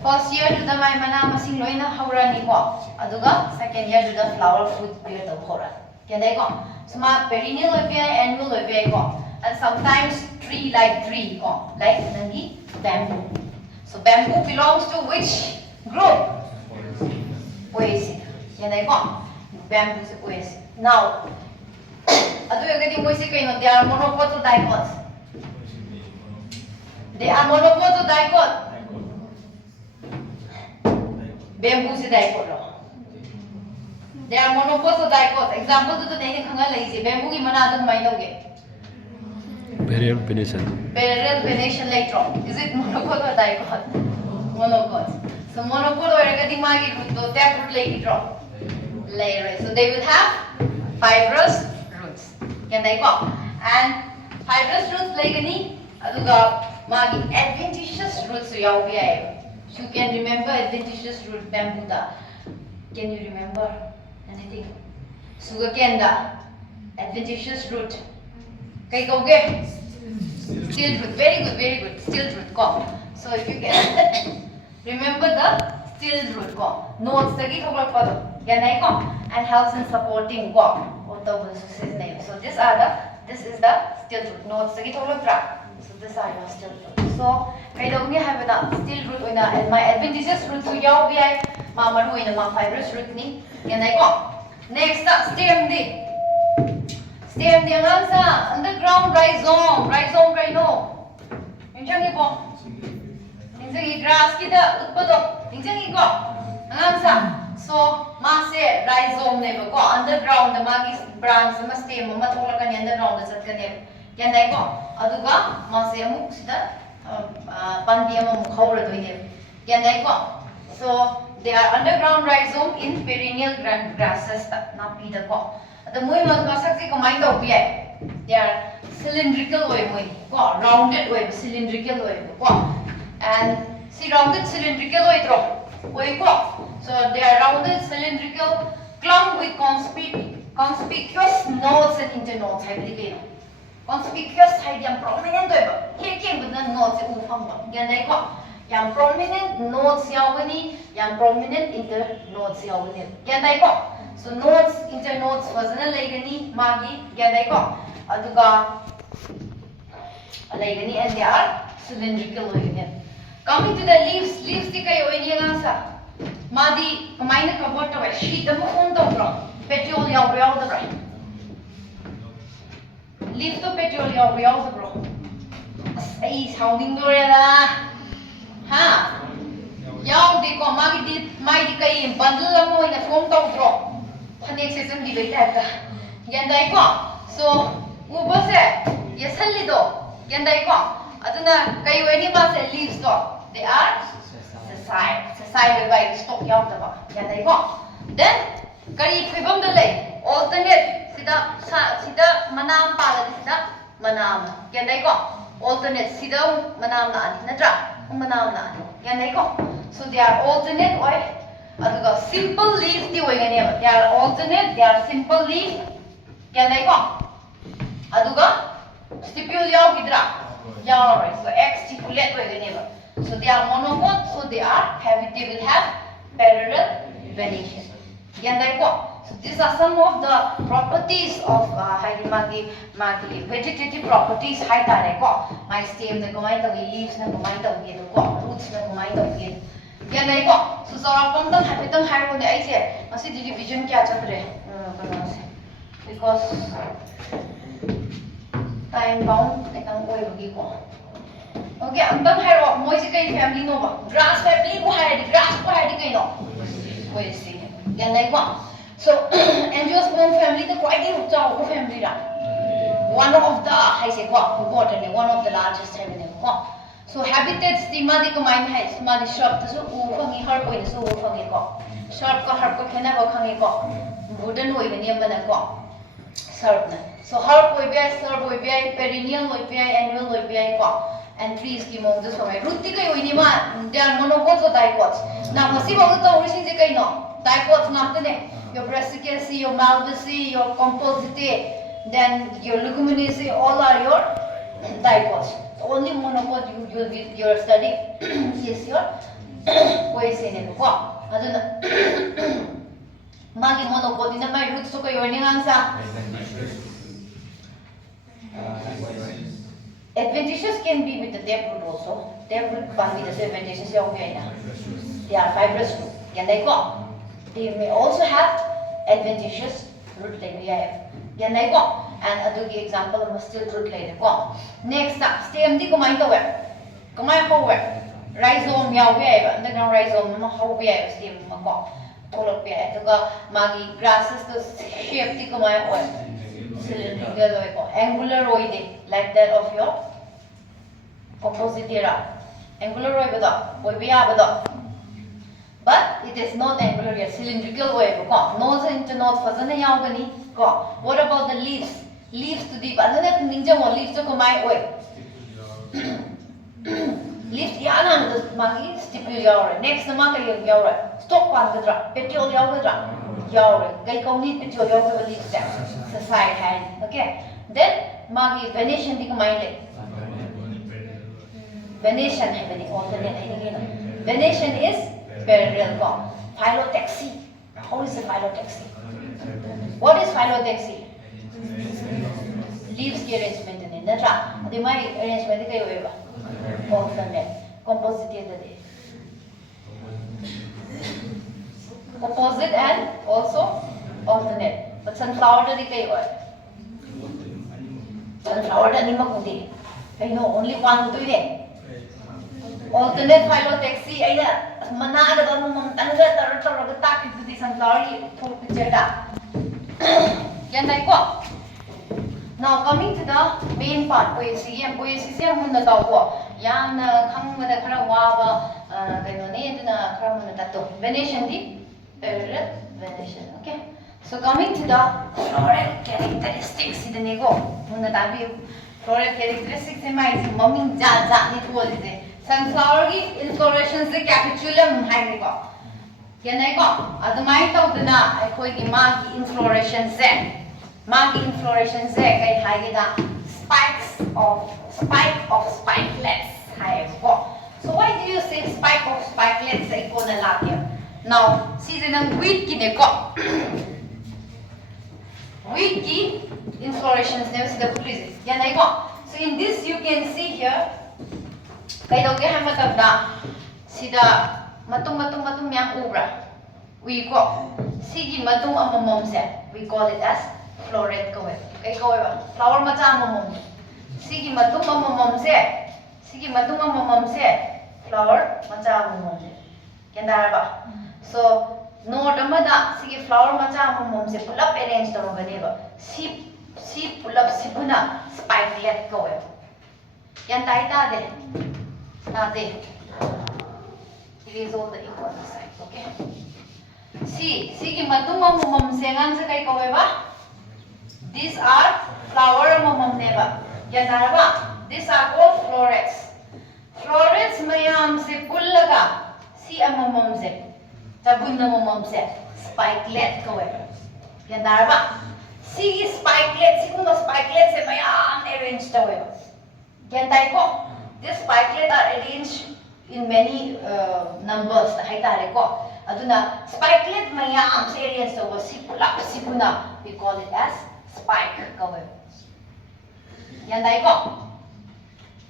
First year do the may mana masing loy na haura ni ko. Aduga second year do the flower fruit beer to hora. Yaday ko. So ma perennial loy beer, annual loy beer ko. And sometimes tree ko. Like nangi bamboo. So bamboo belongs to which group? Poaceae. Yaday ko. Bamboo is poaceae. Now adu yagadi moise kaino they are monopod to dipod. They are monopod to dipod. Bamboo se dipod ro. They are monopod to dipod. Example to nahi khanga laise bamboo ki mana adu mai loge. Barrier venation. Parallel venation later. Is it monopod or dipod? Monopod. So monopod or yagadi magi root to taproot like drop. Layer. So they will have fibrous roots. Can they go? And fibrous roots like any aduga magi adventitious roots yaw bi ay. You can remember adventitious root bamboo da. Can you remember anything? Sugarcane da. Adventitious root. Kai go ge? Still root. Very good, very good. Still root go. So if you can remember the still root go. Notes tagi thoklak pado. Can I go? And helps in supporting go. So this is the still root. Notes tagi thoklak tra. So this are your still root. So I don't have the still root oina and my adventitious root to yaw bi ay ma maru oina ma fibrous root ni. Can I go? Next stem di. Stem di ang sa underground rhizome. Rhizome right no. Yung changi po. Yung grass kita utpado. Yung changi ko. Ang sa. So mase rhizome ne ko underground the magi branch ma stem ma thola kan underground da sat kan yan dai ko aduga mase amu sida pandi amu khawra doine yan dai ko. So they are underground rhizome in perennial grasses na pida ko. The moi masak se kamai do pi ai. They are cylindrical way moi ko rounded way cylindrical way ko. And see rounded cylindrical way tro way ko. So they are rounded cylindrical clump with conspicuous nodes and internodes. Conspicuous hai yang prominent way ba. Heking with the nodes e ufang ba. Yan dai ko. Yang prominent nodes yawani, yang prominent internodes yawani. Yan dai ko. So nodes, internodes fazana laigani magi yan dai ko. Aduga laigani and they are cylindrical way. Coming to the leaves, leaves di kayo ini nga sa. Madi kamaina cover to a sheet of phone to bro. Petrol yaw the bro. Leaf to petrol yaw the bro. Ay sounding do na. Ha? Yaw di ko magi di mai di kay bundle mo ina phone to bro. Panik season di beta ta. Yan dai ko. So ubo se yesalli do. Yan dai ko. Aduna kayo ini ba se leaves do. They are side by stock yaw da ba. Yan dai ko. Then kari phibam da lay alternate sida manam pala sida manam. Yan dai ko. Alternate sida manam na ani natra. Manam na ani. Yan dai ko. So they are alternate or aduga simple leaf di way gani ba. They are alternate, they are simple leaf. Yan dai ko. Aduga stipule yaw gidra. Yaw right. So exstipulate way gani ba. So they are monopod, so they will have parallel venation. Yan dai ko. So these are some of the properties of magi vegetative properties hai tare ko. My stem na kumai to leaves na kumai to ge ko, roots na kumai to ge. Yan dai ko. So sara pam tang hapitang hai ro ne ai se. Masi division kya chatre. Because time bound etang oi bagi ko. Okay, ambang hero moi si kai family no ba. Grass family ko hai grass ko hai kai no. Woi si. Yan dai ko. So angiosperm family the quite a chao ko family ra. One of the hai se ko important one of the largest family ko. So habitats di ma di ko mine hai ma di shrub ta so u phangi har ko ni so u phangi ko. Shrub ko har ko khena ko khangi ko. Wooden oi ni amana ko. Shrub na. So herb oi bi shrub oi bi perennial oi bi annual oi bi ko. And trees ki mong just my root ti kai oi ni ma they are monocots or dicots. Now masi ba to origin je kai no. Dicots na ne. Your brassicaceae, your malvaceae, your compositae, then your leguminaceae, all are your dicots. Only monocot you will be your study is your poison in ko. Aduna magi monocot ina my roots to kayo ni sa adventitious can be with the taproot also. Taproot can be the adventitious yaw na. They are fibrous root. Yan dai ko. They may also have adventitious root like we have. Yan dai ko. and adugi example of still root later ko. Next stem di kumai to we kumai ho we rhizome yaw we ba underground rhizome ma ho we stem ma ko tholok we aduga magi grasses to shape di kumai ho cylindrical we ko angular like that of your compositera angular we ba oi bi ya ba but it is not angular yet cylindrical way ko nose into nose fazana yaw gani ko. What about the leaves? Leaves to the banana ninja mo leaves to kumai oi leaves yana the magi stipule yaw next na ma kay yaw stalk pan gadra petiole yaw gadra yaw kay ko ni petiole yaw ga leaves sa side hand okay then magi venation di kumai le venation hai bani alternate hai ni venation is parallel ko phyllotaxy. How is the phyllotaxy? What is phyllotaxy? Leaves ki arrangement ne natra adi mai arrangement kai hoye ba alternate composite de opposite and also alternate but sunflower de kai hoye sunflower de anima ko de kai no only one to de alternate phyllotaxy aina mana ga da mum tanga tar ga ta ki di sunflower ki thok picture da yan dai ko. Now coming to the main part poesy sem mun da ko yan khang ma da khara wa ba kai no ne da khara mun da to venation di parallel venation okay. So coming to the floral characteristics the ne ko mun da bi floral characteristics mai maming ja ni ko de sunflower ki inflorescence the capitulum hai ni ko yan ai ko adumai to da ai khoi ki ma ki inflorescence se kai hai ge da spike of spikelets hai ko. So why do you say spike of spikelets sai ko na la here? Now see the nang wheat ki ne ko wheat ki inflorescence ne se da please yan ai ko. So in this you can see here kai do ge ha matam da sida matung yang ubra we ko sigi matung amamom se we call it as floret ko kai ko ba flower macha amamom sigi matung amamom se flower macha amamom se kenda ba. So note amada sigi flower macha amamom se pulap arrange to ba ne ba si pulap sibuna spikelet ko yan tai ta de erase all the ink on the side okay. See ki matung mamam sengan sa kai ko ba these are flower mamam ne ba yan na ba these are called florets mayam se pullaga si amamam se tabun mamam se spikelet ko yan na ba si spikelet se mayam arrange to yan tai ko. This spikelet are arranged in many numbers hai tare ko aduna spikelet mayam se arrange to sipuna we call it as spike ko yan dai ko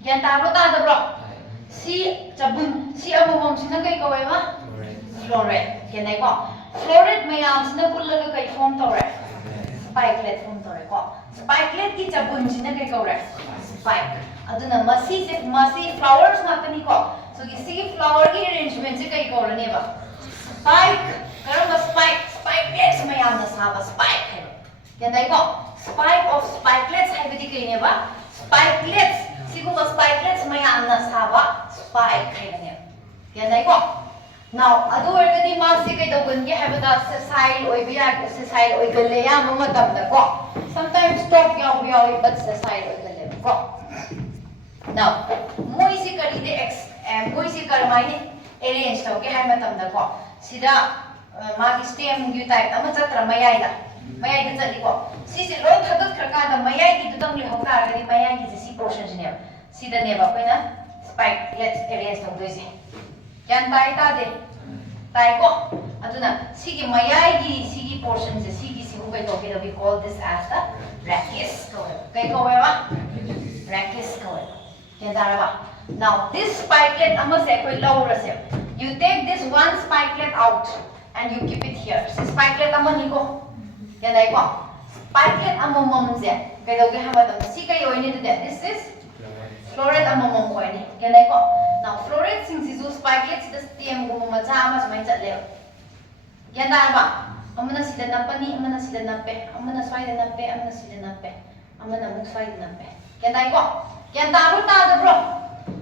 yan ta da bro si chabun si amomom sina kai ko ba floret yan dai ko floret mayam sina pullaga kai form to re spikelet form to re ko spikelet ki chabun sina kai ko re spike aduna masi flowers matani ko. So you see flower ki arrangement se kai ko ne ba spike karama spikelets mayam na sa ba spike hai yan dai ko spike of spikelets hai bidi kai ne ba spikelets siguma spikelets mayam na sa ba spike hai ne yan dai ko. Now adu ergadi ma se kai dogun ge hai ba sessile oi biya sessile oi galle ya ma tam da ko sometimes stop yaw but sessile oi galle ko. Now moisi kari de moisi karmai ni arrange to ke hai matam da ko sida ma ki stem yu type ama chatra mayai da chali ko si se loi thagat khraka da mayai ki dudang li hokta ga di mayai ki si portion ne sida ne ba koina spike let's arrange to doise yan tai ta de tai ko aduna sigi mayai gi sigi portion se sigi si ko to ke we call this as the rachis ko kai ko ba rachis ko now this spikelet you take this one spikelet out and you keep it here. Spikelet spikelet amomom se kaidoge hamatam si kai oini de this is floret amomom koini kenai ko now floret sing si spikelet the stem go macha ama samai chatle kenda ba amana sida napani amana sida nappe amana swaida nappe amana sida nappe amana muk swaida nappe kenda ko kenda ru ta da bro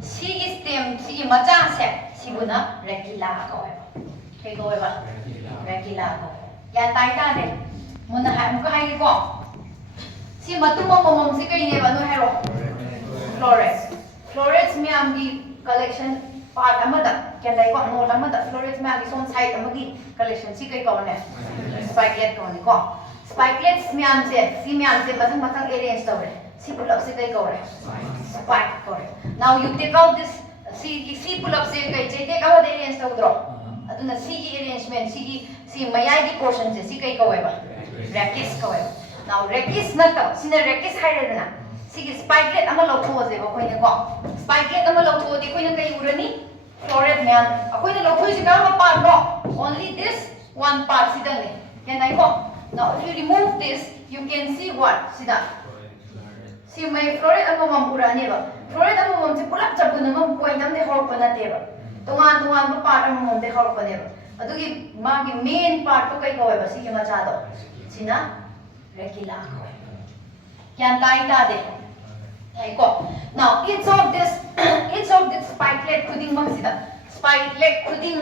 si stem si macha se siguna regular ko kai ko ba regular ko yan tai ta de muna ha muka hai ko si matum momom si kai ne ba no hero florets me am gi collection part amada kya dai ko no amada florets me am gi son side amagi collection si kai ko ne spikelet ko ne ko spikelets me am se mathang mathang arrange tawre si pull up si kai ko re spike ko re now you take out this si pull up se kai je take out arrange tawdro aduna si gi arrangement si mayai gi portion se si kai ko ba rackets ko now rackets na ta sina rackets haire na sige spikelet ama lotho je ba koine ko spikelet ama lotho de koine kai urani floret man akoine lotho ji ka ma part no only this one part sida ne can I go now if you remove this you can see what sida si mai floret ama mam urani ba floret ama mam se pulak chabu na mam point am de hor pa na te ba tungan ba part am mam de hor pa ne ba adugi magi main part to kai ko ba sige ma cha do sina regular can tai ta de ko now each of this spikelet khuding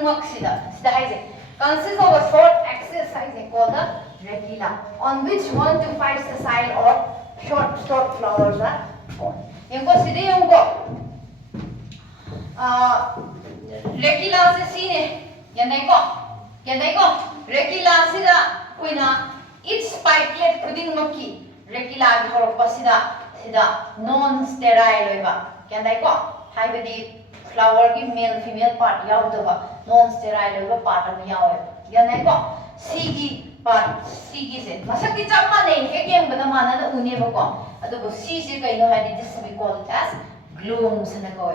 mak sida hai je consists of a short axis hai je called the regula on which 1 to 5 sessile or short flowers are born yenko side yenko regula se sine yanai ko regula sida koina each spikelet khuding makki regula gi horok pasida sida non sterile oiba kandai ko haibadi flower gi male female part yaudaba non sterile oiba part am yawe yanai ko sigi se masaki chapma nei hegem bada mana da une ba ko adugo si se kai no hadi this we call it as glooms na ko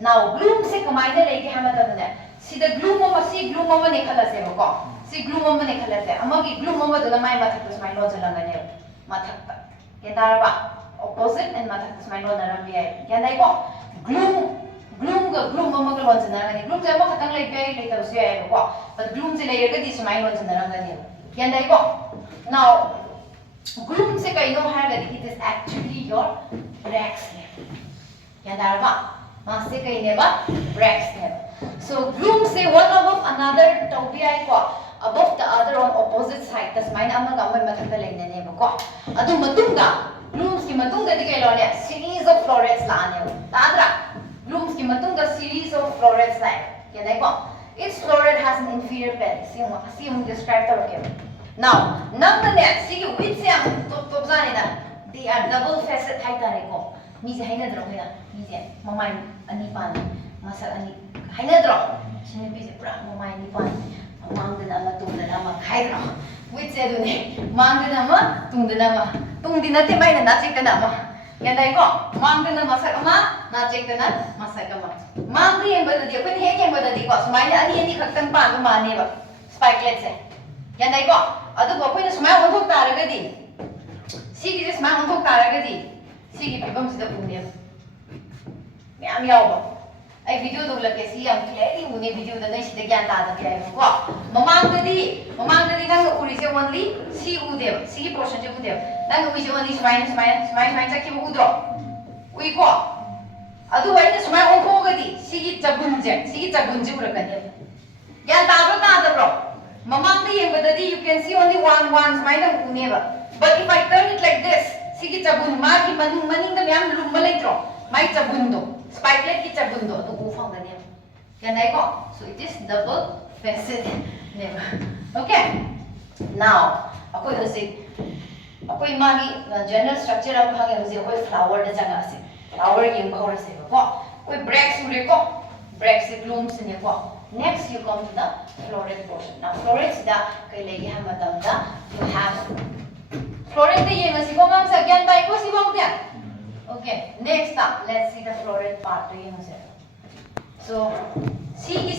now gloom se kamai na legi hamata na sida gloom ma ne khala se ba ko si gloom ma ne khala se amagi gloom ma da mai mathak tas mai lo jalanga ne mathak ta kendara ba opposite and mathak tas mai lo na ram bi kendai ko gloom ma ga lo jalanga ne gloom se ma khatang lai bai lai ta se ai ko but gloom se lai ga di se mai lo jalanga ne kendai ko now gloom se kai no ha ga it is actually your brax ne kendara ba ma se kai ne ba brax ne so gloom se one above another to bi ai ko above the other on opposite side tas main amaga mai mathakta leine ne ba ko adu matunga blooms ki matunga di kai lo ne series of florets la ne tadra blooms ki matunga series of florets la ke nai ko each floret has an inferior pedicel see describe ta okay now nang ne see which am top jani na they are double facet hai ta ne ko mi je haina dro haina mi je mamai ani pan masa ani haina dro sine bi je pra mamai ani pan mangdana ma tungdana ma khaira which se dune mangdana ma tungdina te mai na chek kana ma yandai ko mangdana ma sak ma na chek kana ma sak ma mangdi en bada di ko he ke bada di ko smai ani khaktang pa ma ne ba spikelet se yandai ko adu ko ko smai on thok tar ga di sigi je smai on thok tar ga di sigi pibam sida punya me am yaw ba ai video do lake si am clearly mune video da nai sida gyan ta da kai ko mamang da di nang uri se only si u de si portion je u de nang uri se only smai cha ki u dro ui ko adu wai ne smai on ko ga di si chabun je ura kan gyan ta da bro mamang da yeng ba di you can see only one smai da u ne ba but if I turn it like this si chabun ma ki maning da myam lum malai tro mai chabun do spikelet ki chabundo to go found the name can I go so it is double facet name okay now akoi ase akoi magi general structure am khage ase akoi flower da janga ase flower yem khore se ko koi brax ure ko brax se blooms ne ko next you come to the floret portion now floret da kai legi ha matam da you have floret de yem ase ko ngam sa gyan tai ko si bang dia okay next up let's see the floret part to you say so sigi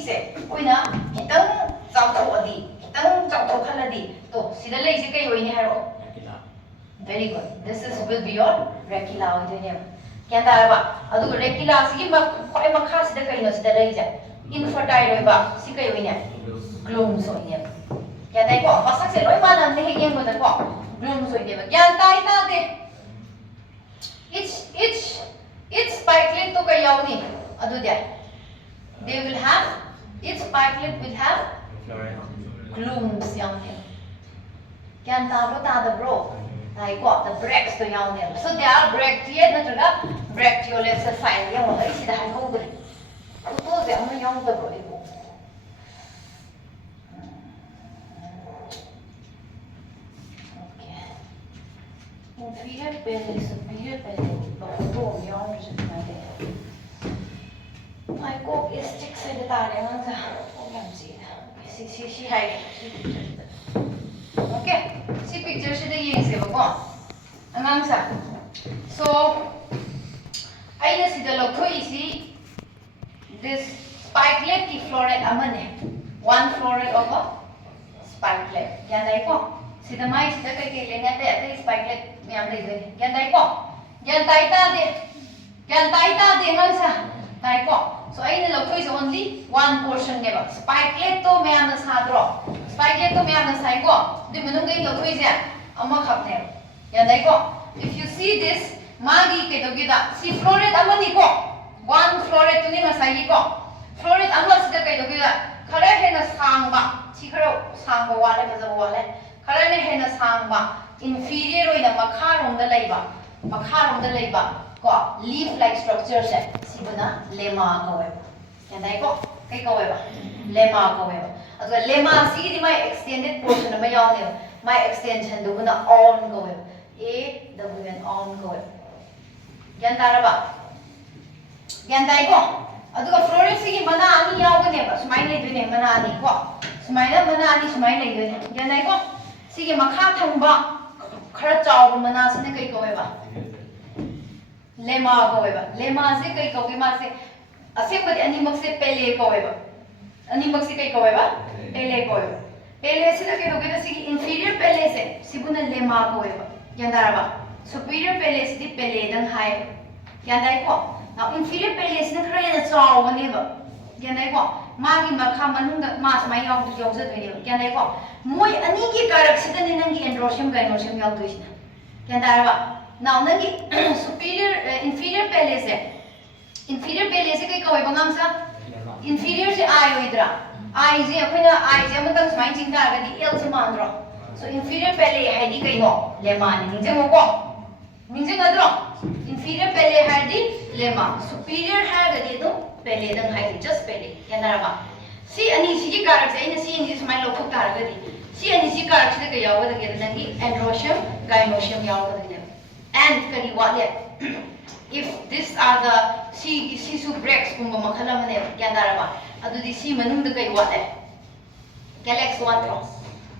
se koina hitang chau tho adi hitang chau tho khala di to sida lei se kai hoini haro Very good. This is will be your recula oidone. Kya taraba? Adu recula sigi koi makha sida kaino sida leija. Infertile oiba si kai oine. Glums oine. Kya dai ko masak se loi mana ne hege mo da ko. Glums oine ba. Kya tai ta de. Each spikelet to kai yauni. Adu dia. They will have each spikelet will have glooms yauni. Kya tablo ta da bro. I got the bracts to young them. So they are bracteate, not bracteoles fine. Young, I see that hungry. Suppose they are young the boy. Okay. Inferior belly, superior belly, but for young is my cook is sticks in the tire. See, hide. Okay, see picture should the yes give a so I see the loco easy this spikelet ki floret amane one floret of a spikelet yan dai ko see the mice the kai ke lena the spikelet myam dai de yan dai ko yan tai ta de ngangsa dai ko so I loco is only one portion give spikelet to myam na sadro spikelet to myam na sai ko the manung gai loco is ya amma khapne yan dai ko if you see this magi ke dogida si floret amani ko one floret tuni ngasai ko floret amma sida ke dogida khara hena sangba si khara sangba wale baza wale khara ne hena sangba inferior oina makharom da leiba ko leaf like structure se sibuna lemma ko we yanai ko kai ko we ba lemma ko we ba adwa lemma si di my extended portion ma yaw ne my extension do na on ko we A W N on go. Yan taraba. Yan dai ko. Aduga floret sigi mana ani yaw ne ba. Sumai nei dune mana ani ko. Sumai na mana ani sumai nei dune. Yan dai ko. Sigi makha thangba khara chaw mana sine kai ko ba. Lemma ko ba. Lemma se kai ko ke ma se ase padi ani mak se pele ko ba. Ani mak se kai ko ba. Pele ko. Pele se na ke do ke sigi inferior pele se sibuna lemma ko ba. Yandaraba superior palace di pele dang hai yandai ko now inferior palace na khare na chaw bane ba yandai ko magi makha manung da mas mai yaw du yaw za doi ne yandai ko moi ani ki karak sida ne nang gi androsham gynosham yaw doi sina yandaraba now nang gi superior inferior palace kai ko ba ngam sa inferior se ai oidra ai je akhina ai je matang smai jingda ga di l se mandro so inferior pele hai di kai no lemma ni ningjeng ko ningjeng adro inferior pele hai di lemma superior hai ga di do pele dang hai di just pele yanara ba si ani si ki karak se ina si ni smai lo khuk tar ga di si ani si karak se ga yaw ga ga nangi androsham gynosham yaw ga di and kari wa le if this are the si su breaks kumba makhala mane yanara ba adu di si manung da kai wa le calyx watro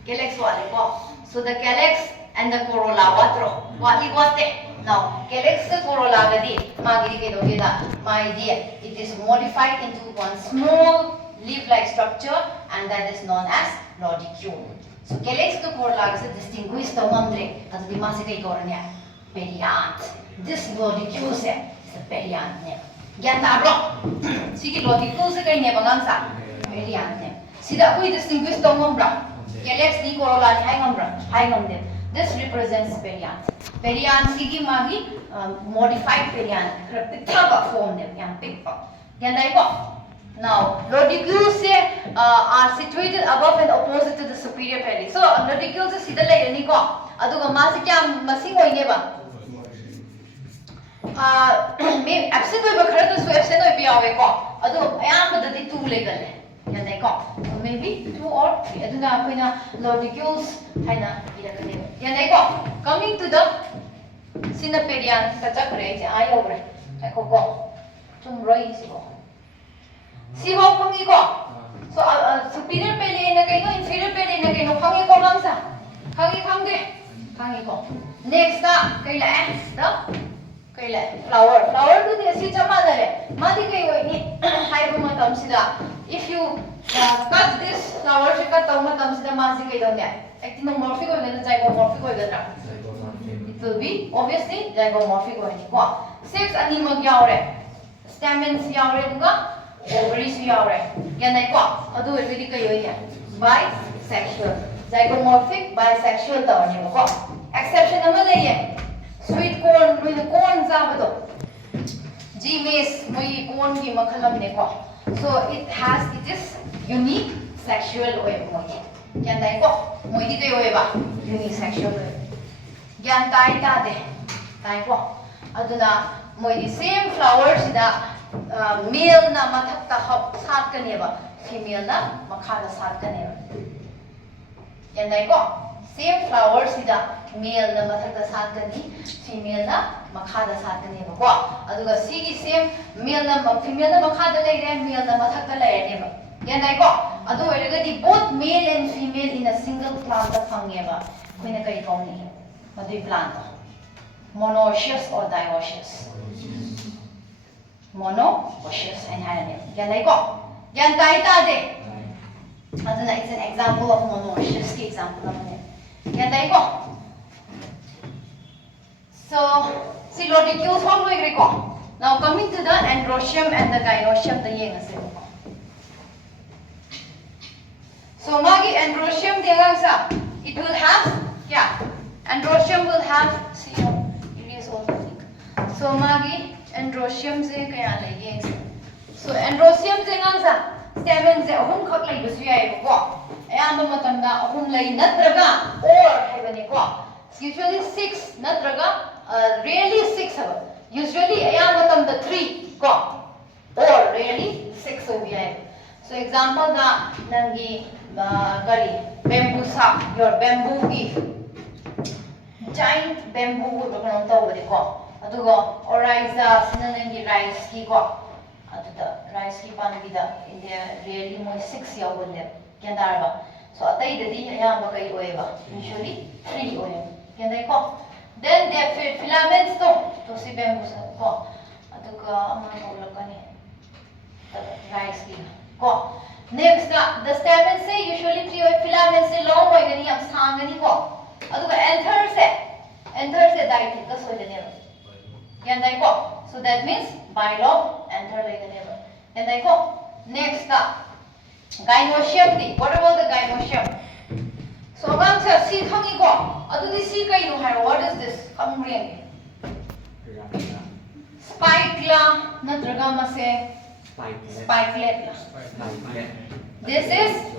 calyx wale ko so the calyx and the corolla watro wali wate now calyx the corolla gadi magi ke doge da my idea it is modified into one small leaf like structure and that is known as lodicule so calyx the corolla is distinguished the mamre adu di mase kai koranya perianth this lodicule se is the perianth ne gyan ta bro sigi lodicule se kai ne bangam sa perianth ne sida koi distinguished the mamra calyx ni corolla ni hai ngam de this represents perianth sigi magi modified perianth pitha ba form de yang pick pa yandai ko now lodicules se are situated above and opposite to the superior pelvis so lodicules se sida lai ni ko aduga ma se kya masing oi ne ba me absent oi ba khara to so absent oi bi awe ko adu ayam da di tu legal le yandai ko maybe 2 or 3 aduna akoina lodicules haina irakane yandai ko coming to the synapedian ka chakre je ayore ko ko tum roi si ko si ho khangi ko so superior pele na kai no inferior pele na kai no khangi ko lang sa khangi ko next ta kai la the kai la flower tu de si chama dale ma di kai oi ni hai bu ma tam sida if you cut this flower se cut tau ma tam sida ma si kai dong ya actinomorphic oi na zygomorphic oi ga tra will be obviously zygomorphic oyni. Sex animal yaure. Stamens yaure duga ovaries yaure. Yanai ko. Adu already kayo yan. Bisexual. Zygomorphic bisexual tawani ko. Exception naman lay sweet corn with corn zabado. G-maize muy corn ki makhalam ne ko. So it is unique sexual oil mo. Yan tayo ko. Mo hindi kayo ba? Unisexual oil. Yan tayo tate. Tayo ko. Aduna mo hindi same flower sida male na matakta sat ka niya ba? Female na makhala sat ka niya. Yan tayo ko. Same flower sida male na matakta sat ka ni, female na makhala sat ka niya ba ko. Aduga sige same male na female na makhala lay rin, male na matakta lay rin ba. Yan tayo ko. Ado already both male and female in a single plant of fangeba. Kung na kayo kong niyo. Madoy plant. Monoecious or dioecious? Monoecious. And hanan niyo. Yan tayo ko. Yan tayo tade. Ado na it's an example of monoecious. Kaya example naman niya. Yan tayo ko. So, si Lodicules hong loy ko. Now coming to the androecium and the gynoecium, the yang as ko. So magi androecium diyangang sa, it will have, androecium will have, see it is all unique. So magi androecium se kaya lagi. So androecium diyangang sa, stamen se ahum khak lay basu yai ko. Ayam matanda ahum lay natraga or haibani ko. Usually 6 natraga, rarely 6 haba. Usually ayam matanda 3 ko. Or rarely 6 ho yai. So example na nangi bamboo sap, your bamboo ki giant bamboo ko kanong tawag ko. Adugo oriza sinanangi rice ki ko. Aduda rice ki panbida India really mo 6 yaw ulit. Kaya ba? So atay dadi ayam ba kay oy ba? Usually 3 oy. Kaya ko. Then the filaments to si bamboo sap ko. Aduga amang tawag ka ni rice ki ko. Next, the stamens say usually 3 filaments say long way gani am sang gani ko. Aduga anther say diatic so gani. Yan dai ko. So that means bilob anther lay gani. Yan dai ko. Next, gynoecium di. What about the gynoecium? So abang sa si thangi ko. Adu di si kai no hai. What is this? Kamriang. Spike la natraga mase spikelet. This is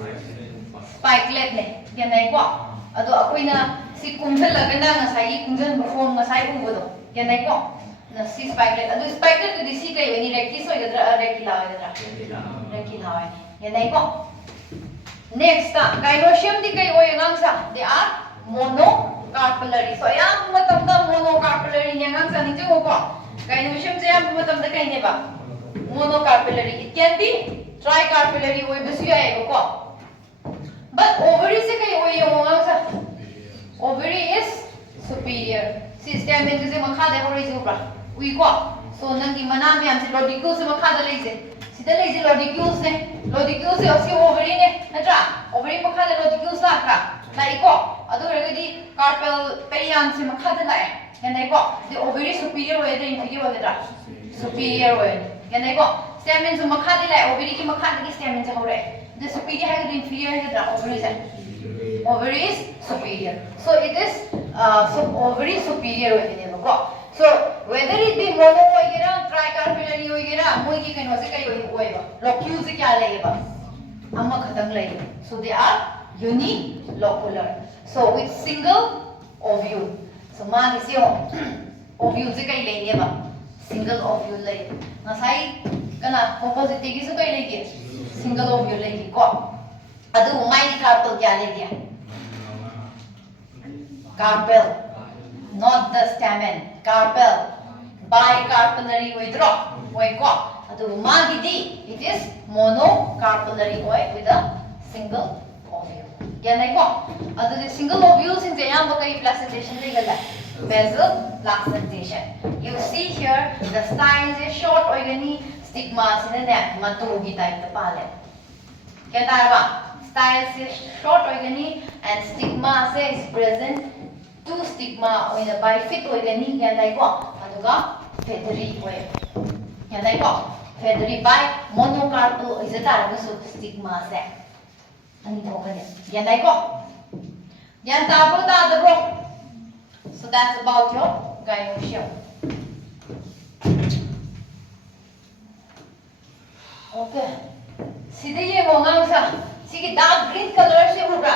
spikelet ne. Yan ay ko. Ado ako'y na si kumdal aganda nga sayi kumdal form nga sayi kung budo. Yan ay ko. Na si spikelet. Ado spikelet to di si kayo ni recti so igadra recti laway gadra. Recti laway. Yan ay ko. Next gynoecium di kayo yung angsa. They are monocarpellary. So ayan pumatamda monocarpellary niya angsa ninyo ko. Gynoecium sa yan pumatamda kayo niya ba? Monocarpellary. It can be tricarpellary oy basu yae ko. But ovary se kai oy yung sa ovary is superior. Si stamen se makha de ovary se upra. Ui ko. So nangi manami am se lodicules se makha de leise. Sida leise lodicules ne. Lodicules se si ovary ne. Natra. Ovary makha de lodicules la ka. Na iko. Adu regadi carpel perian se makha de la. Yan ko. The ovary superior oy the inferior oy da. Superior oy. Yan ko. Stamen so makha de la ovary ki makha de stamen se hore. The superior hai the inferior hai the ovary se. Ovary is superior. So it is ovary superior oy ne ko. So whether it be mono oy gira tricarpellary oy gira moi ki kaino se kai oy ba. Locule se kya lai ba. Amma khatang lai. So they are unilocular. So with single ovule. So man is yo ovule se kai lai ne ba. Single ovule lai. Nasai kana composite gi su kai lai gi single ovule lai ko. Adu mai carpel kya lai gi. Carpel, not the stamen. Carpel, bicarpellary withdraw. Oy ko. Adu magi di. It is monocarpellary oy with a single ovule. Yan ay ko. Adu the single ovules in the yam bakai placentation lai gala. Basal placentation. You see here the styles is short oy gani stigma sine ne matugi type the pale. Kya ba? Styles is short oy gani and stigma se is present 2 stigma oina bifid oigani yanai ko aduga feathery oi yanai ko feathery by monocarpal oisa taragusu stigma se ani thokani yanai ko yan tabro tadabro. So that's about your gynoecium. Okay. सीधे ये होगा उसा सीधे dark green color से होगा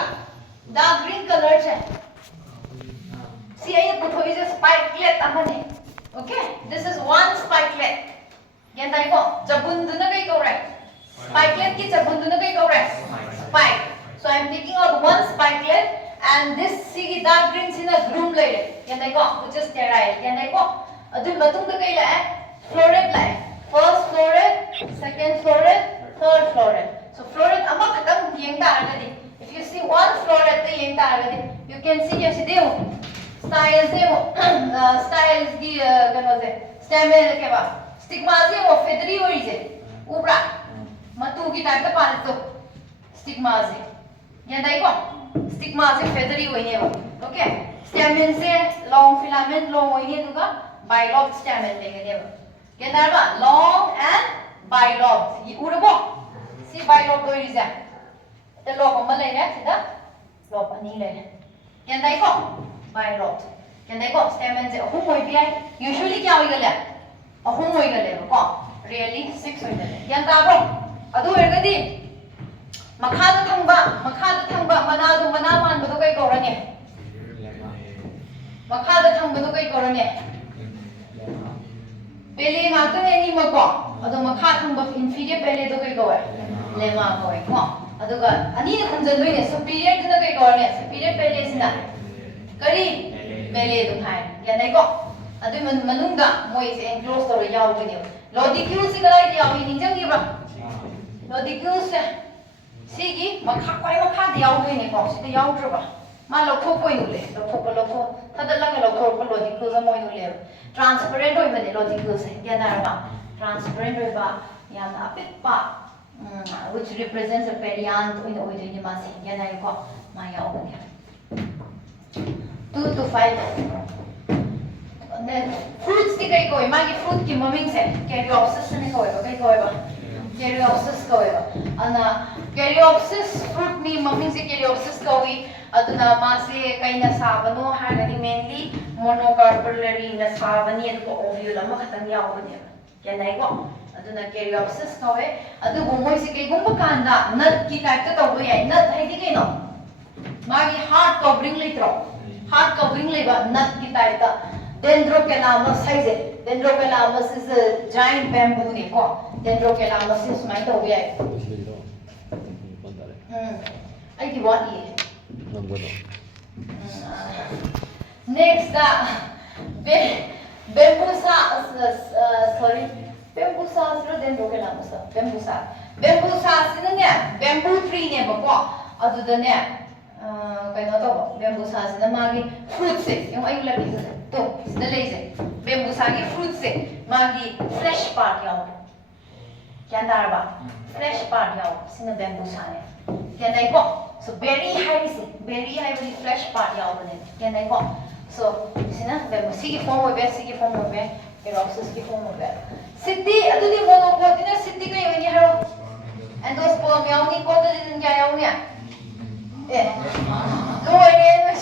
dark green color से see ये पुथो इसे spikelet अपने okay this is one spikelet ये ताई को जबुंदु ना कहीं कौरे spikelet की जबुंदु ना कहीं कौरे spike so I'm taking out one spikelet and this सीधे dark green से ना groom ले ये ताई को which is sterile ये ताई को अधूर बतुंग तो कहीं लाए floret लाए first floret second floret third floret. So floret ama khatang yeng ta agadi. If you see one floret te yeng ta agadi, you can see yes deu styles deu styles di kano se stamina ke ba stigma se wo feathery ori se ubra matu ki type ta pan to stigma se yan dai ko stigma se feathery oi ne ba okay stamen se long filament long oi ne duga bilobed stamen le ne ba yan dai ba long and bilobed yi urabo si bilobed oi se the lobe ma le ne sida lobe ani le yan dai ko bilobed yan dai ko stamen se hum oi bi ai usually kya oi gale hum oi gale ko really 6 oi gale yan ta bro adu ergadi makhada thangba mana man badu kai korane makhada thang badu kai korane pele ngata ni mako adu makha thangba inferior pele do kai kowe lema kowe ko adu ga ani ne khunjan loine superior dina kai korane superior pele sina kari pele do thai ya nai ko adu manungda moi se enclose to yaw bani lodicule se kalai yaw ni ningjang gi bra lodicule se Sigi, makha de yaw ni ko, sida yaw ba. Ma lo ko ko ni le, lo ko, thada lang lo ko logical mo ni le. Transparent oi mane logical se, ya na ba. Transparent oi ba, ya na apit pa. Which represents a perianth oi no oi ni ma se, ya na ko ma yaw ni. 2 to 5. Then fruits di kai ko, ma ki fruit ki maming se, Caryopsis ne ko ba. Caryopsis ko ba. Ana Caryopsis fruit mi mami se Caryopsis kawi aduna ma se kaina sabano harani mainly monocarpellary na sabani adu ovule ma khatang yawbane yanai ko aduna Caryopsis kawe adu gumoi se kai gumba kanda nut ki type ta tawbo yai nut haidi kai no magi heart covering litro heart covering leba nut ki type ta Dendrocalamus size Dendrocalamus is a giant bamboo ne ko Dendrocalamus is my tawbo yai I give what ye. Next, bambusa. Sorry, bambusa. Dendrocalamus. Bambusa. Bambusa. Sina bamboo tree ne bako. Adu da ne. Kaya to bambusa sina magi fruit se. Yung ayun labi sa to. Sina lazy. Bambusa ki fruit se. Magi flesh part yaw. Kaya darba. Flesh part yaw. Sina bambusa ne. Can I go? So very high with flesh part yaw bane. Can I go? So sina bambu sigi form of Caryopsis ki form of City adu di monocot ina city kayo ni haro. Endosperm yaw ni ko din kya yaw niya. Lower ni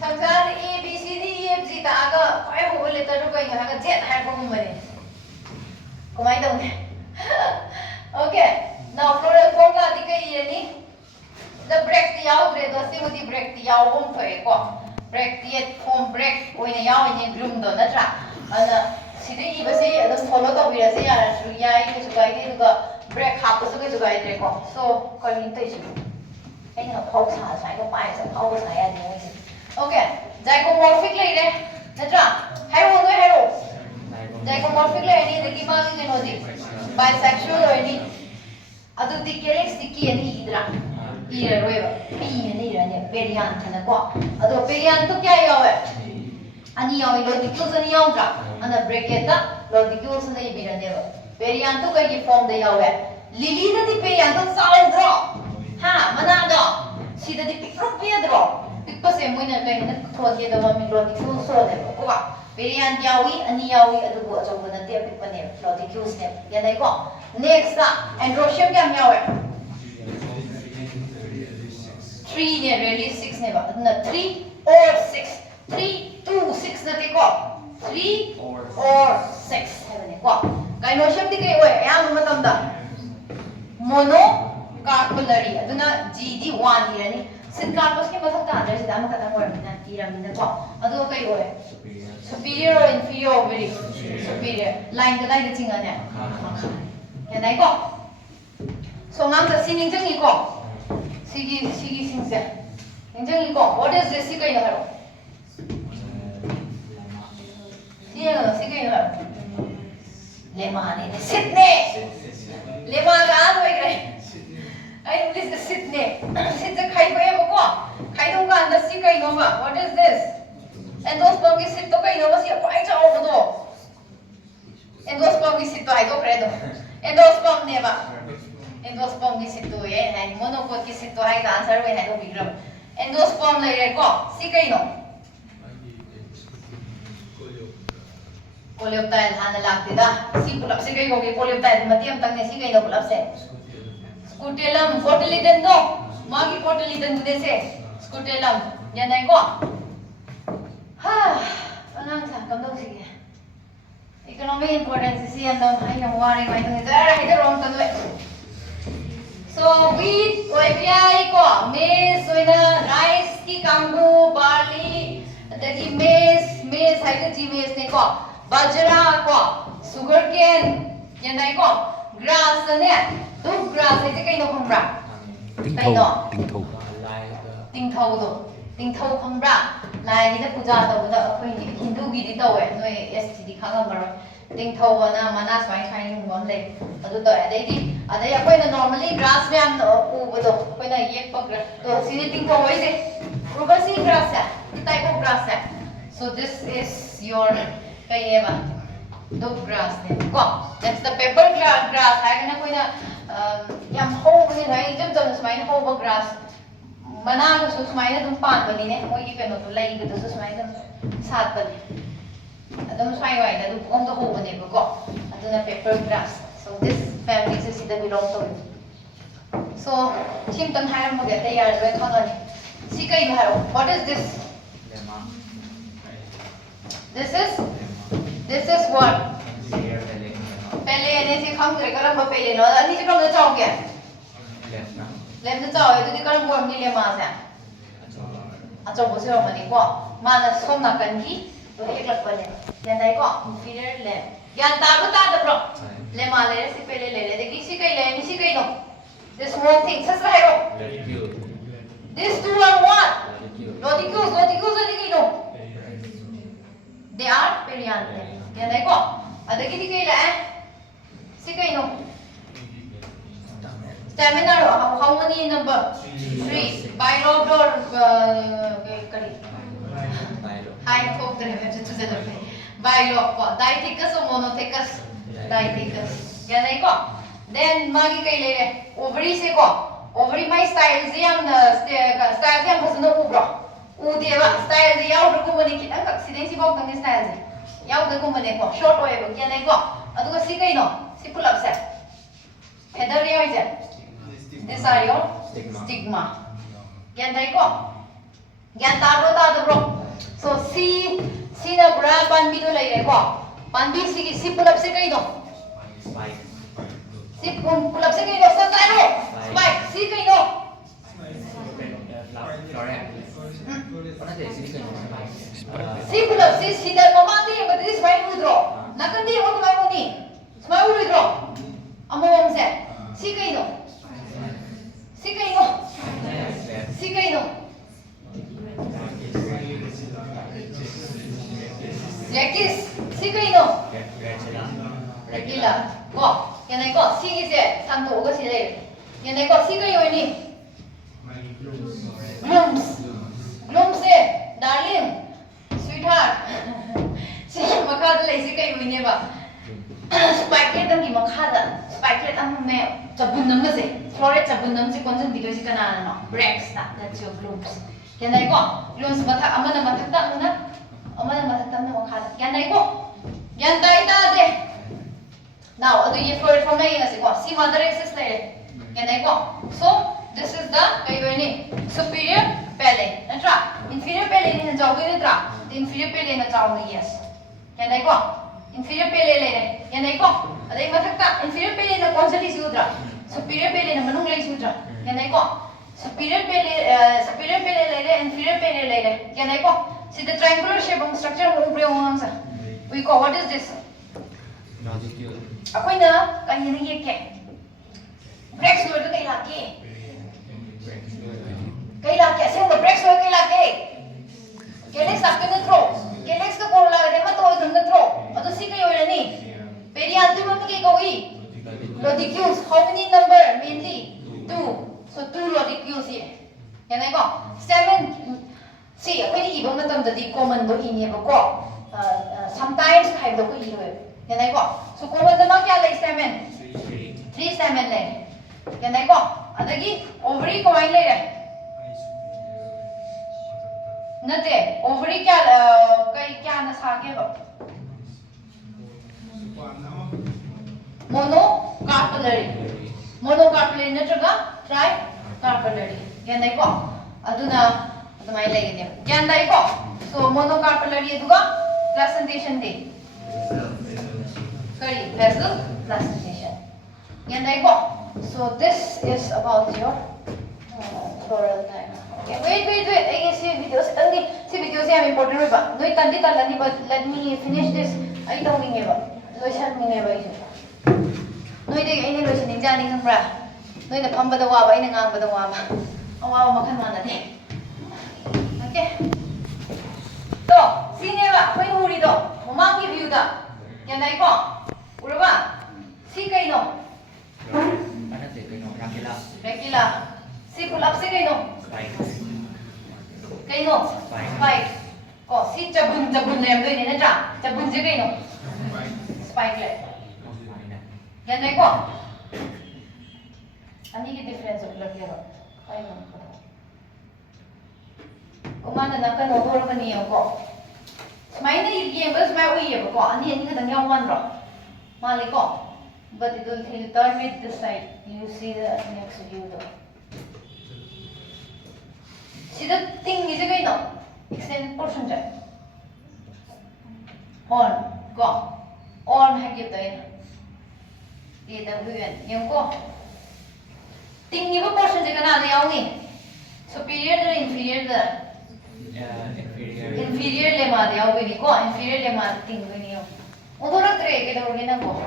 samsar A B C D E F G ta aga 5 whole letter ro kayo aga Z hai ko mane. Kumai daw ni. Okay. Now floral formula di kai ni the break the yaw break do si mudi break the yaw hom thoi ko break the form break oina yaw ni groom do na tra ana sidi iba se adam follow to bira se yara shu yai ke su gai de ga break hap su ke su gai de ko so ko ni tai su ai na phau sa sai ko pai sa phau sa ya ni oi okay zygomorphic lai de na tra hero zygomorphic lai ni de ki ma ni no di bisexual oi ni adu di calyx di ki ani idra ira roeba pi ani ra ne perianth na ko adu perianth to kya yawe ani yawe lodicules ani yawga ana brachiata lodicules na ibira ne ba perianth to kai form da yawe lily na di perianth saudro ha mana do sida di pikro pedro ꯄꯤꯛꯄꯁꯦ ꯃꯣꯏꯅ ꯀꯩꯅ ꯊꯣꯟꯒꯦꯗꯕ ꯔꯣꯗꯤꯀ꯭ꯌꯨꯜꯁꯣꯅꯦꯕꯀꯣ ꯚꯦꯔꯤꯌꯥꯟ ꯌꯥꯎꯏ ꯑꯅꯤ ꯌꯥꯎꯏ ꯑꯗꯨꯕꯨ ꯑꯆꯧꯕ ꯅꯠꯇꯦ ꯑꯄꯤꯛꯄꯅꯦꯕ ꯔꯣꯗꯤꯀ꯭ꯌꯨꯜꯁꯅꯦꯕ ꯌꯥꯅꯩꯀꯣ next ꯑꯦꯟꯗ꯭ꯔꯣꯁꯤꯌꯝ ꯀꯌꯥꯝ ꯌꯥꯎꯋꯦ 3 ꯅꯦ ꯔꯦꯂꯤ 6 ꯅꯦꯕ ꯑꯗꯨꯅ 3 or 6 3 2 6 ꯅꯠꯇꯦꯀꯣ 3 or 6 하ꯕꯅꯦꯀꯣ 가이노시엄ꯗꯤ ꯀꯩ ꯑꯣꯏ ꯑꯌꯥꯝꯕ ꯃꯇꯝꯗ 모노 कार्बोनरी ꯑꯗꯨꯅ Gꯗꯤ 1 이라니 신 कार्ब스ꯀꯤ ꯃꯊꯛꯇ ꯑꯗꯔꯁꯤꯗ ꯑꯃꯈꯛꯇꯪ ꯑꯣꯏꯔꯕꯅꯤꯅ 이랍니다ꯀꯣ ꯑꯗꯨꯒ ꯀꯩ ꯑꯣꯏ superior or inferior very superior line ꯀꯗꯥꯏꯗ ꯆꯤꯡꯉꯅꯦ ꯌꯥꯅꯩꯀꯣ ꯁꯣ ꯉꯥꯡꯁꯦ ꯁꯤ ꯅꯤꯡꯁꯤꯡꯉꯤꯀꯣ 시기싱세 굉장히고 what is this 시가이나 하러 시에는 시가이나 하러 레마네 시드네 레마가 왜 그래 아니 this is 시드네 시드 카이고 해보고 카이동가 안다 시가이나마 what is this 엔도스펌기 시드가 이나마 시가 quite 좋아도 엔도스펌기 시드 아이도 그래도 엔도스펌 네바 endosperm ki situ ye hai monopod ki situ hai da answer we hai do bigram endosperm lai re ko si kai no coleoptile hana lagti da si pulap se kai ko ke coleoptile matiam tang ne si kai no pulap se scutellum cotyledon no magi cotyledon de se scutellum yan dai ko ha anang sa kam dong si economic importance si yan dong hai no wari mai tong da hai da wrong tan we So wheat oipiai ko maize oina rice ki kangu barley adagi maize hai ka ji maize ne ko bajra ko sugarcane yanai ko grass ne to grass hai kai no khambra tingthau do tingthau khambra lai ni da puja da da akhoi hindu gi di tawe noi std khanga mar tingthau na mana swai swai ni ngom le adu to adai di adai akhoi na normally grass me am u do akhoi na yek pa to sini tingthau wai se rubasi grass hai type of grass hai so this is your kai eba do grass ne ko that's the pepper grass hai na koi na yam ho ni hai jam jam swai ho ba grass mana ko su swai na dum pan bani ne moi ki kano to lai ga to su swai na sat bani adum swai wai da dum om do ho bani ko aduna pepper grass so this family is sida belong to so chim tan hai mo ge ta yar we khonani si kai haro what is this this is what pele ne si kham kare karam ba pele no ani si kam da chaw ke lem da chaw e tu karam bo ni le ma sa achaw bo se ro mani ko ma na som na kan ki to ek lak pa ne yan dai ko inferior lem yan ta ba ta da bro le ma le si pele le de ki si kai le ni si kai no this whole thing sas ra hai ro this two are what rodicules ani kai no they are perianth yan dai ko adagi di kai la si kai no stamina ro how many number 3 bilobar kari hai thok dre me chu chu de bilob ko dithecus or monothecus dithecus ya nai ko then magi kai le ovary se ko ovary mai style se yam na style yam phasna ubro u de ba style se yaw ru ko mani ki tak sidai si bok tang style se yaw de ko mani ko short oy ba ya nai ko adu ko si kai no si pull up se header ya oi je these are your stigma yan dai ko yan ta bro so si na bra pan bi do lai re ko pan bi si pull up se kai no si pull up se kai no sa ta ro spike si kai no si pull up si da mama di but this spike withdraw nakan di ho ko ni smile withdraw amo se si kai no si kai no si kai no Yakis si kai no regular ko yan ai ko si gi se sang to ga si le yan ai ko si kai oi ni glooms se darling sweetheart si makha da lai si kai oi ne ba spike dam ki makha da spike am me chabun nam se floret chabun nam se konjun video si kana no breaks that's your glooms Can I go? Gluons matak amana matak na amana matak na makhala. Can I go? Can I de? Now, ado ye fluid form na yun asi ko. See mother axis later. Can I go? So this is the kayo superior pele. Natra. Inferior pele ni na jaw ni natra. The inferior pele na jaw ni yes. Can I go? Inferior pele later. Can I go? Ado yung matak ta. Inferior pele na consoli sudra. Superior pele na manung lay sudra. Can I go? Superior pele later, inferior pele later. Can I go? See the triangular shape of structure mo ubre mo sa. We call what is this? Ako na kanya nang yeke. Breaks lo ito kay laki. Kay laki, asin mo breaks lo kay laki. Kelex sakto na throw. Kelex ka ko lagi ma to na throw. Ato si kayo na ni. Perianto mo kay kawi. Lodicules, how many number? Mainly 2. So 2 lodicules here. Yan ay ko. Stamen. See, ako ni ibang matamdadi common do ini ko. Sometimes kahit do ko iro. Yan ay ko. So common naman kaya lay stamen. 3 stamen lay. Yan ay ko. Adagi ovary ko ay lay. Nate, ovary kya kay kya nasage ba? Monocarpellary. Monocarpellary natraga tricarpellary. Yan ay ko. Aduna adumay lay niya. Yan ay ko. So monocarpellary aduga placentation day. Sorry, vessel placentation. Yan ay ko. So this is about your floral time. Okay, wait. I see videos. Si videos ay important ba? Noi tandi talani but let me finish this. Ay tawing ba? Loishan ni ba ito? Noi de ay ni loishan ning jani ng bra. Noi na pamba daw ba ay nang ba daw ba? Ang wawa makan mana de. Okay. To, sine ba? Koi huri do. Mamang view da. Yan ay ko. Ura ba? Si kay no. Regular. Si pull up si kay no. Kay no. Spike. Ko si jabun lem do ni na ja. Jabun je kay no. Spike le. Yan ay ko. Ani ki difference of lagya ba? Ay no. Umana na kan over ka niyo ko. Smile na yun ba? Smile uy ba ko? Ani ka dang yaw man ro. Mali ko. But it will turn it this side. You see the next view though. See the thing is again no? Extended portion jay. On. Go. On hai kip tayo. Dito buyan. Yung ko. Thing ni ba portion jay ka na yaw ni? Superior na inferior na? Inferior lemma yaw ni ko. Inferior lemma thing ni yo. Udurang tre kita urgin na ko.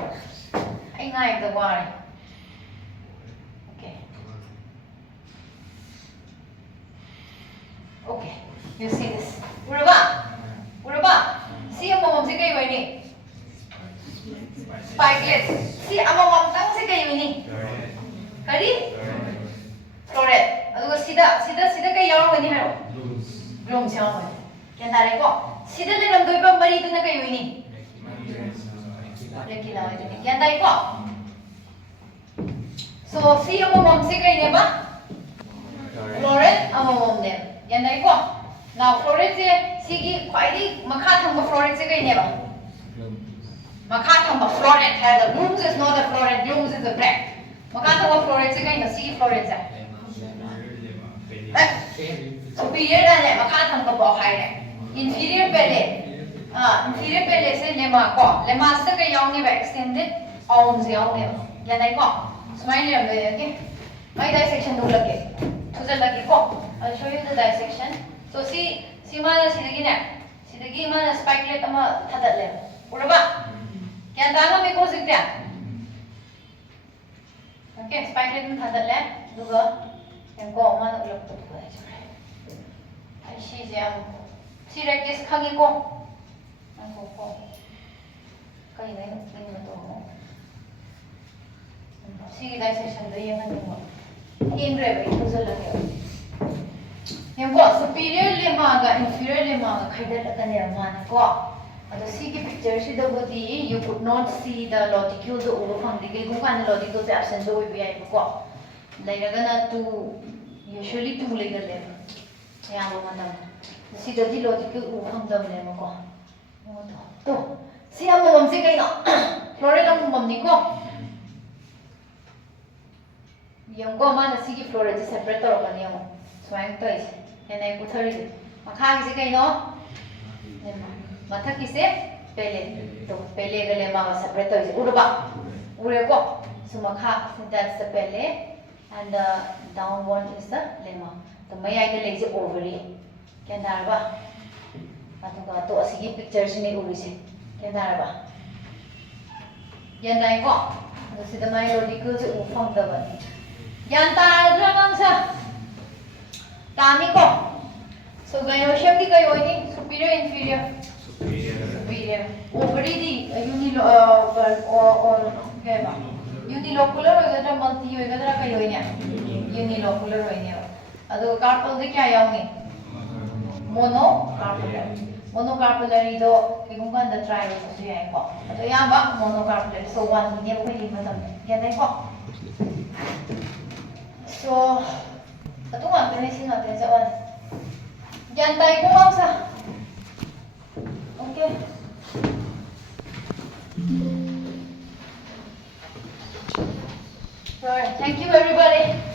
Ay nga the war. Okay. Okay. You see this. Uraba. See among si kayo ni. Spikelets. See among tang si kayo ni. Kari? Correct. Adugo sida kayo ni haro. Bloom siya mo. Kaya tare ko. Sida le lang doy pa marito na kayo ni. Yan tayo ko. So, si among si kayo niya ba? Floret among them. Yan tayo ko. Now, floret siya, sige, pwede makatang ba floret si kayo niya ba? Makatang ba floret? The blooms is not a floret, blooms is a break. Makatang ba floret si kayo na? Sige, floret siya. Superior na niya, makatang ba ba kayo niya? Inferior pwede. Inferior pele se lemma ko. Lemma se ka yaw ni ba extended arms yaw ni. Yan ay ko. Smile ram de okay. May dissection do lagi. Tuzal lagi ko. I'll show you the dissection. So si mana sidagi na. Sidagi mana spikelet ama thadat le. Ura ba? Kya tama me ko sikta. Okay, spikelet ma thadat le. Duga yan ko mana ulap to ko. Ai si jam. Si rekis khagi ko. Ko kayo na yung ito mo. Sige, dissection do yung ano mo. Engrave, ito sa lang yun. Yung po, superior lemma ga, inferior lemma ga, kayo dala ka niya man ko. Ato sige picture si Dabudi, you could not see the loticule do ulo fang digay kung kano loticule sa absent do ibigay ko. Laga na 2, usually 2 laga lem. ꯑꯌꯥꯝꯕ ꯃꯇꯝꯗ ꯁꯤꯗꯗꯤ logical ꯎꯕ ꯐꯪꯗꯕꯅꯦꯕꯀꯣ ꯇꯣ ꯁꯤ ꯑꯃꯃꯝꯁꯦ ꯀꯩꯅꯣ ꯐ꯭ꯂꯣꯔꯦꯠ ꯑꯃꯃꯝꯅꯤꯀꯣ ꯌꯦꯡꯉꯨꯀꯣ ꯃꯥꯅ ꯁꯤꯒꯤ ꯐ꯭ꯂꯣꯔꯦꯠꯁꯦ separate ꯇꯧꯔꯛꯀꯅꯤ ꯌꯦꯡꯉꯣ ꯁꯨꯃꯥꯏꯅ ꯇꯧꯔꯤꯁꯦ ꯍꯦꯟꯅ ꯑꯩ ꯄꯨꯊꯔꯤꯁꯦ ꯃꯈꯥꯒꯤꯁꯦ ꯀꯩꯅꯣ ꯃꯊꯛꯀꯤꯁꯦ ꯄꯦꯂꯦ ꯇꯣ ꯄꯦꯂꯦꯒ ꯂꯦꯝꯃꯥꯒ ꯁꯦꯄꯔꯦꯠ ꯇꯧꯔꯤꯁꯦ ꯎꯔꯕ ꯎꯔꯦꯀꯣ ꯁꯨ ꯃꯈꯥ that's the pele and the down one is the lemma 또 ꯃꯌꯥꯏꯗ ꯂꯩꯁꯦ ovary ꯒ꯭ꯌꯥꯟ ꯇꯥꯔꯕ ꯑꯗꯨꯒ ꯇꯣ ꯑꯁꯤꯒꯤ ꯄꯤꯛꯆꯔꯁꯤꯅꯦ ꯎꯔꯤꯁꯦ ꯒ꯭ꯌꯥꯟ ꯇꯥꯔꯕ ꯒ꯭ꯌꯥꯟ ꯇꯥꯏꯀꯣ ꯑꯗꯣ ꯁꯤꯗ ꯃꯥꯏ ꯔꯣꯗꯤꯀꯜꯁꯦ ꯎꯕ ꯐꯪꯗꯕꯅꯤ ꯒ꯭ꯌꯥꯟ ꯇꯥꯔꯗ꯭ꯔꯥ ꯅꯪꯁꯦ ꯇꯥꯅꯤꯀꯣ ꯁꯣ ꯒꯥꯏꯅꯣꯁꯤꯌꯝꯗꯤ ꯀꯩ ꯑꯣꯏꯅꯤ ꯁꯨꯄꯤꯔꯤꯌꯔ ꯏꯟꯐꯤꯔꯤꯌꯔ superior ovary ꯀꯩꯕ ꯌꯨꯅꯤꯂꯣꯀꯨꯂꯔ ꯑꯣꯏꯒꯗ꯭ꯔꯥ ꯃꯜꯇꯤ ꯑꯣꯏꯒꯗ꯭ꯔꯥ ꯀꯩ ꯑꯣꯏꯅꯤ ꯌꯨꯅꯤꯂꯣꯀꯨꯂꯔ ꯑꯣꯏꯅꯦꯕ ꯑꯗꯨꯒ ꯀꯥꯔꯄꯜꯗꯤ ꯀꯌꯥ ꯌꯥꯎꯅꯤ ꯃꯣꯅꯣꯀꯥꯔꯄꯨꯂꯔꯤꯗꯣ ꯀꯩꯒꯨꯝꯕ ꯀꯥꯟꯗ ꯇ꯭ꯔꯥꯏ ꯑꯣꯏꯕꯁꯨ ꯌꯥꯏꯀꯣ ꯑꯗꯣ ꯑꯌꯥꯝꯕ ꯃꯣꯅꯣꯀꯥꯔꯄꯨꯂꯔꯤ ꯁꯣ ꯋꯥꯟꯒꯤꯅꯦꯕ ꯑꯩꯈꯣꯏꯒꯤ ꯃꯇꯝꯗ ꯒ꯭ꯌꯥꯟ ꯁꯣ ꯑꯗꯨ ꯉꯥꯛꯇꯅꯦ ꯁꯤ ꯉꯥꯛꯇꯅꯦ ꯆꯞ ꯃꯥꯟꯅꯩ ꯒ꯭ꯌꯥꯟ ꯇꯥꯏꯀꯣ ꯉꯥꯎꯁꯥ Okay. Right. Thank you, everybody.